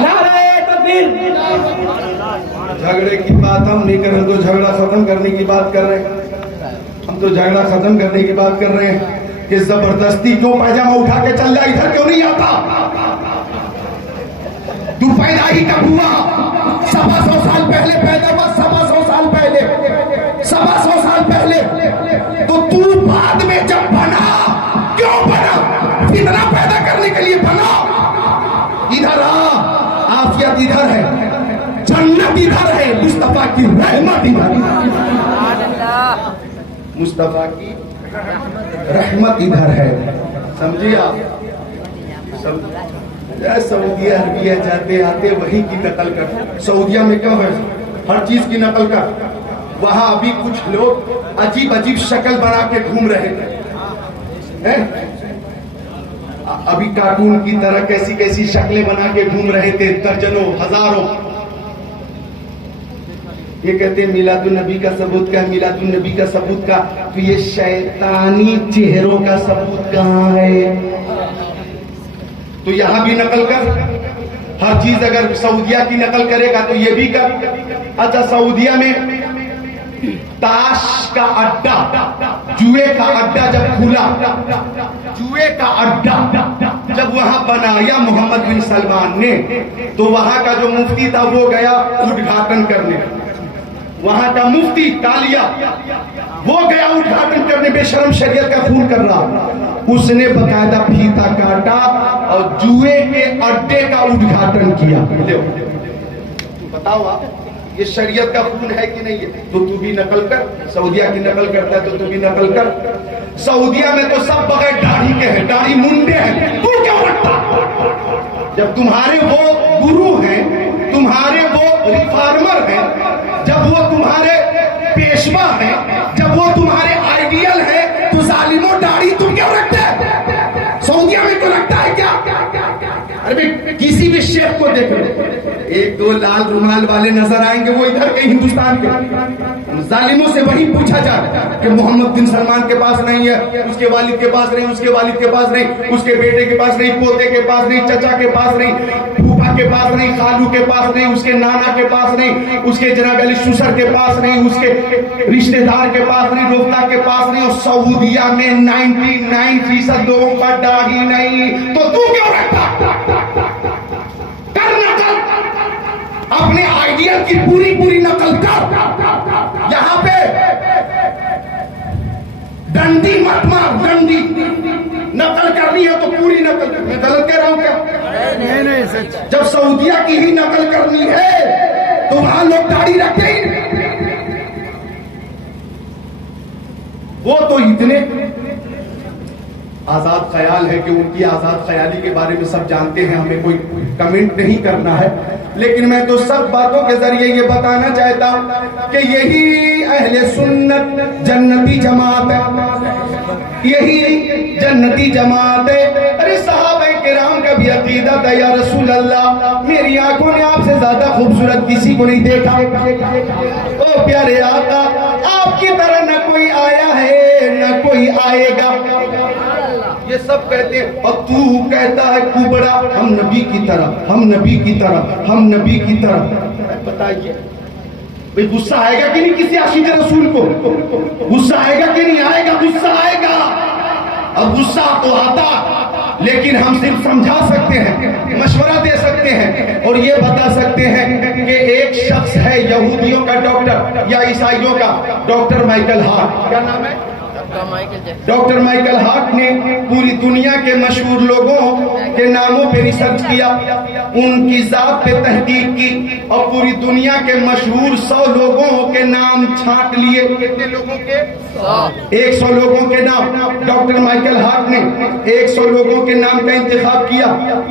نعرہ تکبیر۔ جھگڑے کی بات ہم نہیں کر رہے، تو جھگڑا ختم کرنے کی بات کر رہے ہیں، ہم تو جھگڑا ختم کرنے کی بات کر رہے ہیں کہ زبردستی کیوں پاجامہ اٹھا کے چل جائے، ادھر کیوں نہیں آتا؟ تو پیدا ہی کب ہوا؟ 125 سال پہلے پیدا ہوا، 125 سال پہلے، 125 سال پہلے. تو بعد میں جب بنا، کیوں بنا؟ فتنہ پیدا کرنے کے لیے بنا. ادھر عافیت ادھر ہے، جنت ادھر ہے، مصطفیٰ کی رحمت ادھر ہے، مصطفیٰ کی رحمت ادھر ہے. سمجھے آپ؟ سعودیہ عربیہ جاتے آتے وہی کی نقل کر. سعودیہ میں کیا ہے؟ ہر چیز کی نقل کر. وہاں ابھی کچھ لوگ عجیب عجیب شکل بنا کے گھوم رہے ہیں. ابھی کارٹون کی طرح کیسی کیسی شکلیں بنا کے گھوم رہے تھے، درجنوں ہزاروں. یہ کہتے ہیں میلاد النبی کا ثبوت کیا؟ میلاد النبی کا ثبوت کا تو یہ شیطانی چہروں کا ثبوت کہاں ہے؟ تو یہاں بھی نقل کر. ہر چیز اگر سعودیہ کی نقل کرے گا تو یہ بھی کر. اچھا سعودیہ میں تاش کا اڈا، جوئے کا اڈا جب کھلا، جوئے کا اڈا جب وہاں بنایا محمد بن سلمان نے، تو وہاں کا جو مفتی تھا وہ گیا ادھاٹن کرنے. وہاں کا مفتی کالیا وہ گیا ادھاٹن کرنے، بے شرم شریعت کا خون کر رہا. اس نے باقاعدہ پھیتا کاٹا اور جوئے کے اڈے کا ادھاٹن کیا. بتاؤ آپ یہ شریعت کا خون ہے کہ نہیں ہے؟ تو بھی نقل کر. سعودیہ کی نقل کرتا ہے تو بھی نقل کر. سعودیہ میں تو سب بغیر داڑھی کے ہیں، داڑھی منڈے ہیں. تو کیا رکھتا؟ جب تمہارے وہ گرو ہیں، تمہارے وہ ریفارمر ہیں، جب وہ تمہارے پیشوا ہیں، جب وہ تمہارے آئیڈیل ہیں، تو ظالموں داڑھی تم کیوں رکھتے ہیں؟ سعودیہ میں تو لگتا ہے کیا؟ ارے کسی بھی شیخ کو دیکھ لو، ایک دو لال رومال والے نظر آئیں گے، وہ ادھر کے ہندوستان کے. ظالموں سے وہی پوچھا جائے کہ محمد بن سلمان کے پاس نہیں ہے، اس کے والد کے پاس نہیں، اس کے والد کے پاس نہیں، اس کے بیٹے کے پاس نہیں، پوتے کے پاس نہیں، چچا کے پاس نہیں، پھوپھا کے پاس نہیں، خالو کے پاس نہیں، اس کے نانا کے پاس نہیں، اس کے جناب علی سسر کے پاس نہیں، اس کے رشتہ دار کے پاس نہیں، روفتہ کے پاس نہیں. اور سعودیہ میں 99% لوگوں کا داڑھی نہیں. تو کیوں رکھتا؟ اپنے آئیڈیل کی پوری نقل کر. یہاں پہ ڈنڈی مت مار، ڈنڈی نقل کرنی ہے تو پوری نقل کر. میں غلط کہہ رہا ہوں کیا؟ جب سعودیہ کی ہی نقل کرنی ہے تو وہاں لوگ داڑھی رکھتے ہی. وہ تو اتنے آزاد خیال ہے کہ ان کی آزاد خیالی کے بارے میں سب جانتے ہیں، ہمیں کوئی کمنٹ نہیں کرنا ہے. لیکن میں تو سب باتوں کے ذریعے یہ بتانا چاہتا ہوں کہ یہی اہل سنت جنتی جماعت ہے، یہی جنتی جماعت ہے. ارے صحابہ کرام کا بھی عقیدہ تھا یا رسول اللہ میری آنکھوں نے آپ سے زیادہ خوبصورت کسی کو نہیں دیکھا. او پیارے آقا آپ کی طرح نہ کوئی آیا ہے نہ کوئی آئے گا. یہ سب کہتے ہیں اور تو کہتا ہے کبڑا ہم نبی کی طرف، ہم نبی کی طرف، ہم نبی کی طرف. بتائیے بھئی غصہ آئے گا کہ نہیں کسی عاشق رسول کو؟ غصہ آئے گا کہ نہیں آئے گا؟ غصہ آئے گا. اب غصہ تو آتا، لیکن ہم صرف سمجھا سکتے ہیں، مشورہ دے سکتے ہیں اور یہ بتا سکتے ہیں کہ ایک شخص ہے یہودیوں کا ڈاکٹر یا عیسائیوں کا ڈاکٹر مائیکل ہارٹ. کیا نام ہے؟ ڈاکٹر مائیکل ہارٹ نے پوری دنیا کے مشہور لوگوں کے ناموں پہ ریسرچ کیا، ان کی ذات پہ تحقیق کی اور پوری دنیا کے مشہور 100 لوگوں کے نام چھانٹ لیے. کتنے لوگوں کے؟ 100 لوگوں کے نام. ڈاکٹر مائیکل ہارٹ نے 100 لوگوں کے نام کا انتخاب کیا.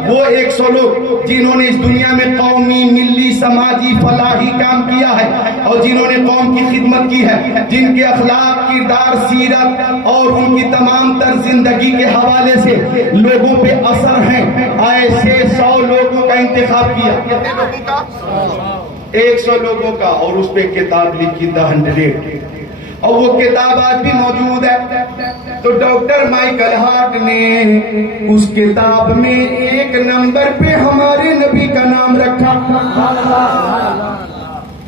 وہ 100 لوگ جنہوں نے اس دنیا میں قومی، ملی، سماجی، فلاحی کام کیا ہے اور جنہوں نے قوم کی خدمت کی ہے، جن کے اخلاق، کردار، سیرت اور ان کی تمام تر زندگی کے حوالے سے لوگوں پہ اثر ہیں، ایسے 100 لوگوں کا انتخاب کیا. کتنے لوگوں کا؟ 100 لوگوں کا. اور اس پہ کتاب لکھی The 100 اور وہ کتاب آج بھی موجود ہے. تو ڈاکٹر مائیکل ہارٹ نے اس کتاب میں 1 نمبر پہ ہمارے نبی کا نام رکھا.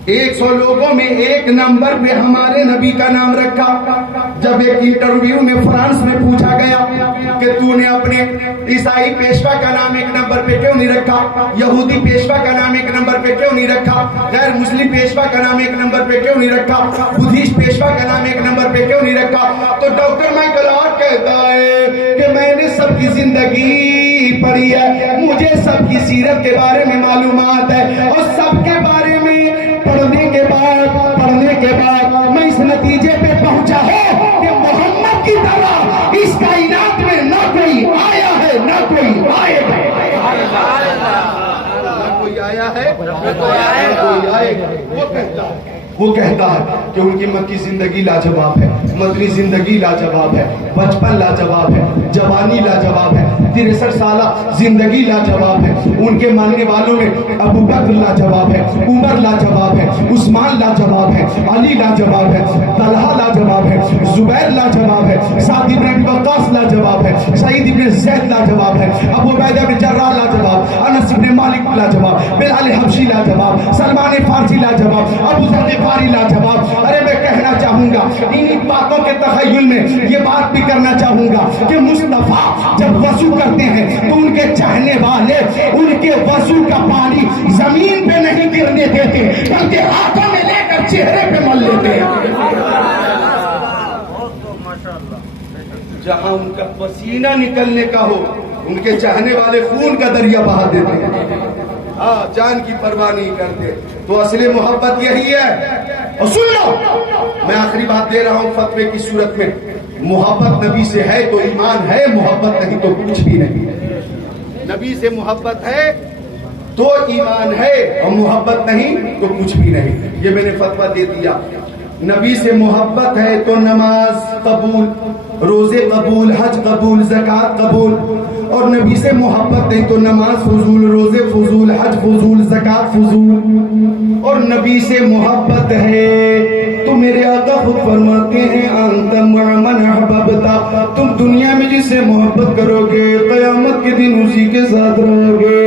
100 لوگوں میں 1 نمبر پہ ہمارے نبی کا نام رکھا. جب ایک انٹرویو میں فرانس میں پوچھا گیا کہ تو نے اپنے عیسائی پیشوا کا نام 1 نمبر پہ کیوں نہیں رکھا, یہودی پیشوا کا نام 1 نمبر پہ کیوں نہیں رکھا, غیر مسلم پیشوا کا نام 1 نمبر پہ کیوں نہیں رکھا, بدھسٹ پیشوا کا نام 1 نمبر پہ کیوں نہیں رکھا, تو ڈاکٹر مائیکل آرٹ کہتا ہے کہ میں نے سب کی زندگی پڑھی ہے, مجھے سب کی سیرت کے بارے میں معلومات ہے, اور سب کے بارے میں پڑھنے کے بعد میں اس نتیجے پہ پہنچا ہوں کہ محمد کی طرح اس کائنات میں نہ کوئی آیا ہے نہ کوئی آئے گا. نہ کوئی آیا ہے نہ کوئی آئے گا. وہ کہتا ہے کہ ان کی مکی زندگی لاجواب ہے, مدنی زندگی لاجواب ہے, بچپن لاجواب ہے, جوانی لاجواب ہے, 63 سالہ زندگی لاجواب ہے. ان کے ماننے والوں میں ابو بکر لاجواب ہے, عمر لاجواب ہے, عثمان لاجواب ہے, علی لاجواب ہے, طلحہ لاجواب ہے, زبیر لاجواب ہے, سعد بن ابی وقاص لاجواب ہے, سعید بن زید لاجواب ہے, ابو عبیدہ بن جراح لاجواب, انس بن مالک لاجواب, بلال حبشی لاجواب, سلمان فارسی لاجواب, ابو ذر غفاری لاجواب. ارے میں کہنا چاہوں گا انہی باتوں کے تخیل میں یہ بات بھی کرنا چاہوں گا کہ مصطفیٰ جب وضو کرتے ہیں تو ان کے چاہنے والے ان کے وضو کا پانی زمین پہ نہیں گرنے دیتے بلکہ ہاتھوں میں لے کر چہرے پہ مل لیتے ہیں. جہاں ان کا پسینہ نکلنے کا ہو ان کے چاہنے والے خون کا دریا بہا دیتے ہیں, جان کی پرواہ نہیں کرتے. تو اصل محبت یہی ہے. اور سن لو, میں آخری بات دے رہا ہوں فتوے کی صورت میں, محبت نبی سے ہے تو ایمان ہے, محبت نہیں تو کچھ بھی نہیں. نبی سے محبت ہے تو ایمان ہے, اور محبت نہیں تو کچھ بھی نہیں. یہ میں نے فتویٰ دے دیا. نبی سے محبت ہے تو نماز قبول, روزے قبول, حج قبول, زکات قبول. اور نبی سے محبت نہیں تو نماز فضول, روزے فضول, حج فضول, زکات فضول. اور نبی سے محبت ہے تو میرے آقا خود فرماتے ہیں انت مع من احببتا, تم دنیا میں جس سے محبت کرو گے قیامت کے دن اسی کے ساتھ رہو گے.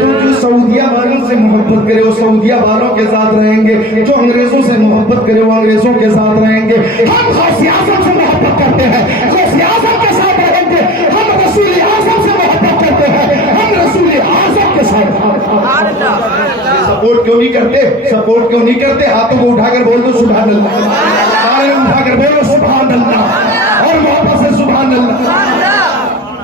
تم جو سعودیہ والوں سے محبت کرے وہ سعودیہ والوں کے ساتھ رہیں گے, جو انگریزوں سے محبت کرے وہ انگریزوں کے ساتھ رہیں گے. ہم غوث اعظم سے محبت کرتے ہیں, غوث اعظم کے ساتھ رہیں گے. ہم رسول اعظم سے محبت کرتے ہیں, ہم رسول اعظم کے ساتھ. سپورٹ کیوں نہیں کرتے, سپورٹ کیوں نہیں کرتے؟ ہاتھوں کو اٹھا کر بول دو سبحان اللہ, اٹھا کر بولو سبحان اللہ, اور محبت سے سبحان اللہ.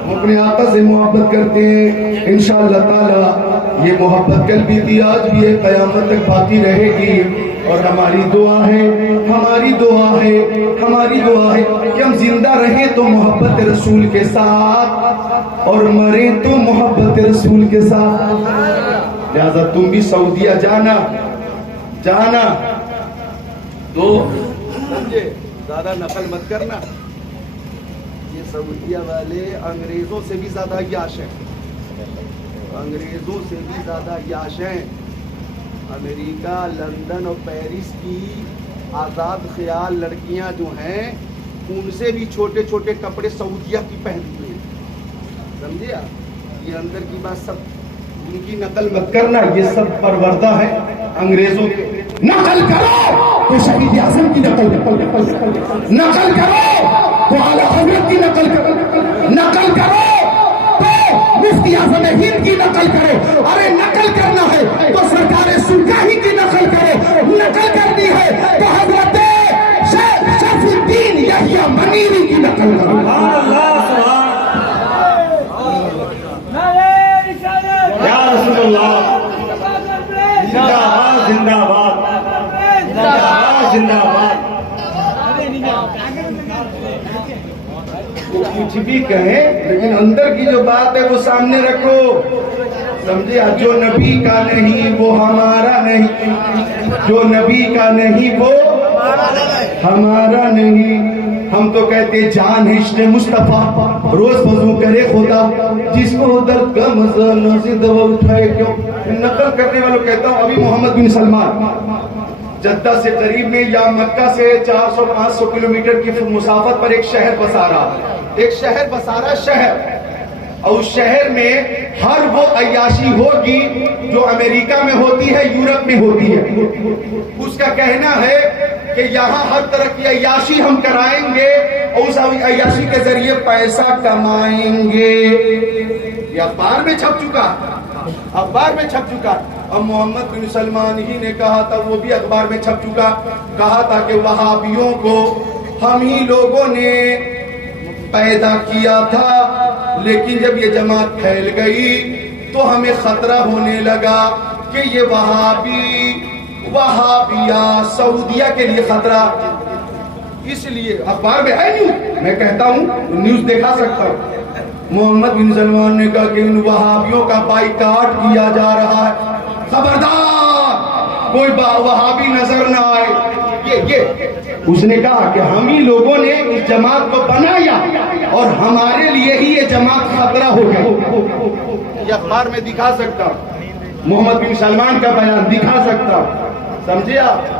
ہم اپنے آقا سے محبت کرتے ہیں انشاءاللہ تعالی. یہ محبت کل بھی تھی, آج بھی ہے, قیامت تک باقی رہے گی. اور ہماری دعا ہے, ہماری دعا ہے, ہماری دعا ہے کہ ہم زندہ رہیں تو محبت رسول کے ساتھ اور مریں تو محبت رسول کے ساتھ. لہذا تم بھی سعودیہ جانا تو سمجھے, زیادہ نقل مت کرنا. یہ سعودیہ والے انگریزوں سے بھی زیادہ عیاش ہیں, انگریزوں سے بھی زیادہ عیاش ہیں. امریکہ, لندن اور پیرس کی آزاد خیال لڑکیاں جو ہیں ان سے بھی چھوٹے چھوٹے کپڑے سعودیہ کی پہنتی ہیں, سمجھے آپ. یہ اندر کی بات سب ان کی نقل مت کرنا, یہ سب پروردہ ہے انگریزوں کے. نقل کرو تو شہید اعظم کی نقل کرو تو اعلیٰ حضرت کی نقل کرو تو مفتی اعظم ہند کی نقل کرو. ارے نقل کرنا ہے تو سرکار سرکاہی کی نقل کرو, نقل کرنی ہے تو حضرت شیخ شرف الدین یحییٰ منیری کی نقل کرو. یا رسول اللہ, زندہ باد, زندہ باد, زندہ باد. کچھ بھی کہیں لیکن اندر کی جو بات ہے وہ سامنے رکھو, سمجھے. جو نبی کا نہیں وہ ہمارا نہیں, جو نبی کا نہیں وہ ہمارا نہیں. ہم تو کہتے جان ہے عشق مصطفیٰ, روز وضو کرے خدا, جس کو درد کا مزہ نہ سے دوا اٹھائے کیوں. نقل کرنے والوں کہتا ہوں, ابھی محمد بن سلمان جدہ سے قریب میں یا مکہ سے 400-500 کلومیٹر کی مسافت پر ایک شہر بسا رہا, ایک شہر بسا رہا شہر. اور اس شہر میں ہر وہ عیاشی ہوگی جو امریکہ میں ہوتی ہے، یورپ میں ہوتی ہے۔ اس کا کہنا ہے کہ یہاں ہر طرح کی عیاشی ہم کرائیں گے اور اس عیاشی کے ذریعے پیسہ کمائیں گے۔ یہ اخبار میں چھپ چکا، اخبار میں چھپ چکا۔ اور محمد بن سلمان ہی نے کہا تھا، وہ بھی اخبار میں چھپ چکا، کہا تھا کہ وہابیوں کو ہم ہی لوگوں نے پیدا کیا تھا، لیکن جب یہ جماعت پھیل گئی تو ہمیں خطرہ ہونے لگا کہ یہ وہابیہ سعودیہ کے لیے خطرہ۔ اس لیے اخبار میں ہے نیوز، میں کہتا ہوں نیوز دکھا سکتا ہوں۔ محمد بن سلمان نے کہا کہ ان وہابیوں کا بائیکاٹ کیا جا رہا ہے، خبردار کوئی وہابی نظر نہ آئے۔ یہ اس نے کہا کہ ہم ہی لوگوں نے اس جماعت کو بنایا اور ہمارے لیے ہی یہ جماعت خطرہ ہو گئی۔ یہ اخبار میں دکھا سکتا ہوں، محمد بن سلمان کا بیان دکھا سکتا ہوں، سمجھے آپ؟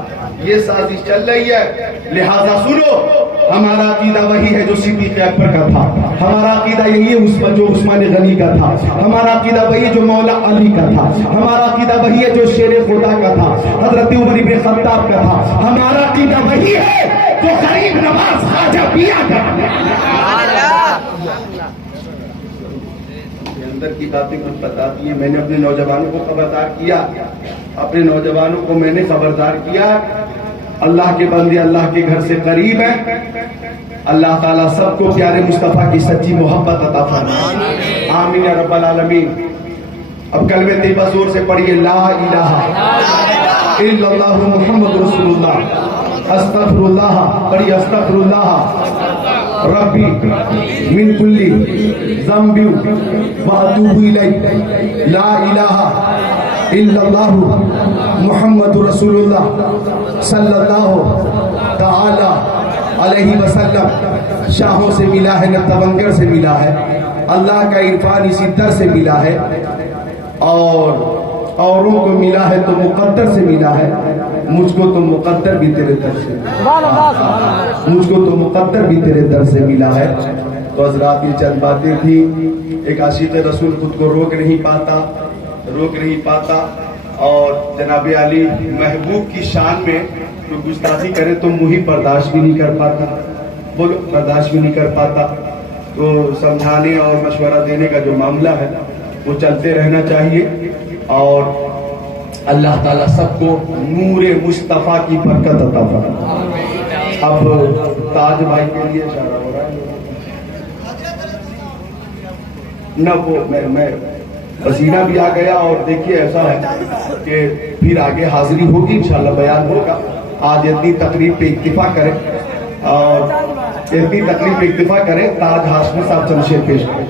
یہ سازش چل رہی ہے، لہذا سنو، ہمارا عقیدہ وہی ہے جو صدیق اکبر کا تھا، ہمارا عقیدہ یہی ہے جو عثمان غنی کا تھا، ہمارا عقیدہ وہی ہے جو مولا علی کا تھا، ہمارا عقیدہ وہی ہے جو شیر خدا کا تھا، حضرت عمر بن خطاب کا تھا، ہمارا عقیدہ وہی ہے جو غریب نواز خواجہ پیا کا۔ اندر کی باتیں کچھ بتا دی، میں نے اپنے نوجوانوں کو خبردار کیا، اپنے نوجوانوں کو میں نے خبردار کیا، اللہ کے بندے اللہ کے گھر سے قریب ہیں، اللہ تعالیٰ سب کو پیارے مصطفیٰ کی سچی محبت عطا فرمائے، آمین یا رب العالمین۔ اب کلمہ طیبہ زور سے پڑھیے، لا الہ الا اللہ محمد رسول اللہ، استغفر اللہ، پڑھیے استغفر اللہ ربی من کل ذنب واتوب الیہ، لا الہ الا اللہ محمد رسول اللہ صلی اللہ تعالی علیہ وسلم۔ شاہوں سے ملا ہے نہ تونگر سے ملا ہے، اللہ کا عرفان اسی در سے ملا ہے، اور اوروں کو ملا ہے تو مقدر سے ملا ہے، مجھ کو تو مقدر بھی تیرے در سے، مجھ کو تو مقدر بھی تیرے در سے ملا ہے۔ تو حضرات یہ چند باتیں تھی، ایک عاشق رسول خود کو روک نہیں پاتا، اور جناب علی محبوب کی شان میں جو گستاخی کرے تو مجھے برداشت بھی نہیں کر پاتا، بولو برداشت بھی نہیں کر پاتا۔ تو سمجھانے اور مشورہ دینے کا جو معاملہ ہے وہ چلتے رہنا چاہیے، اور اللہ تعالیٰ سب کو نور مصطفیٰ کی برکت عطا فرمائے۔ اب تاج بھائی کے لیے اشارہ ہو رہا ہے نہ، وہ میں پسینہ بھی آ گیا، اور دیکھیے ایسا ہے کہ پھر آگے حاضری ہوگی، انشاءاللہ بیان ہوگا۔ آج اتنی تقریب پہ اکتفا کریں، اور اتنی تقریب پہ اکتفا کریں، تاج ہاشمی صاحب چند شعر پیش کریں۔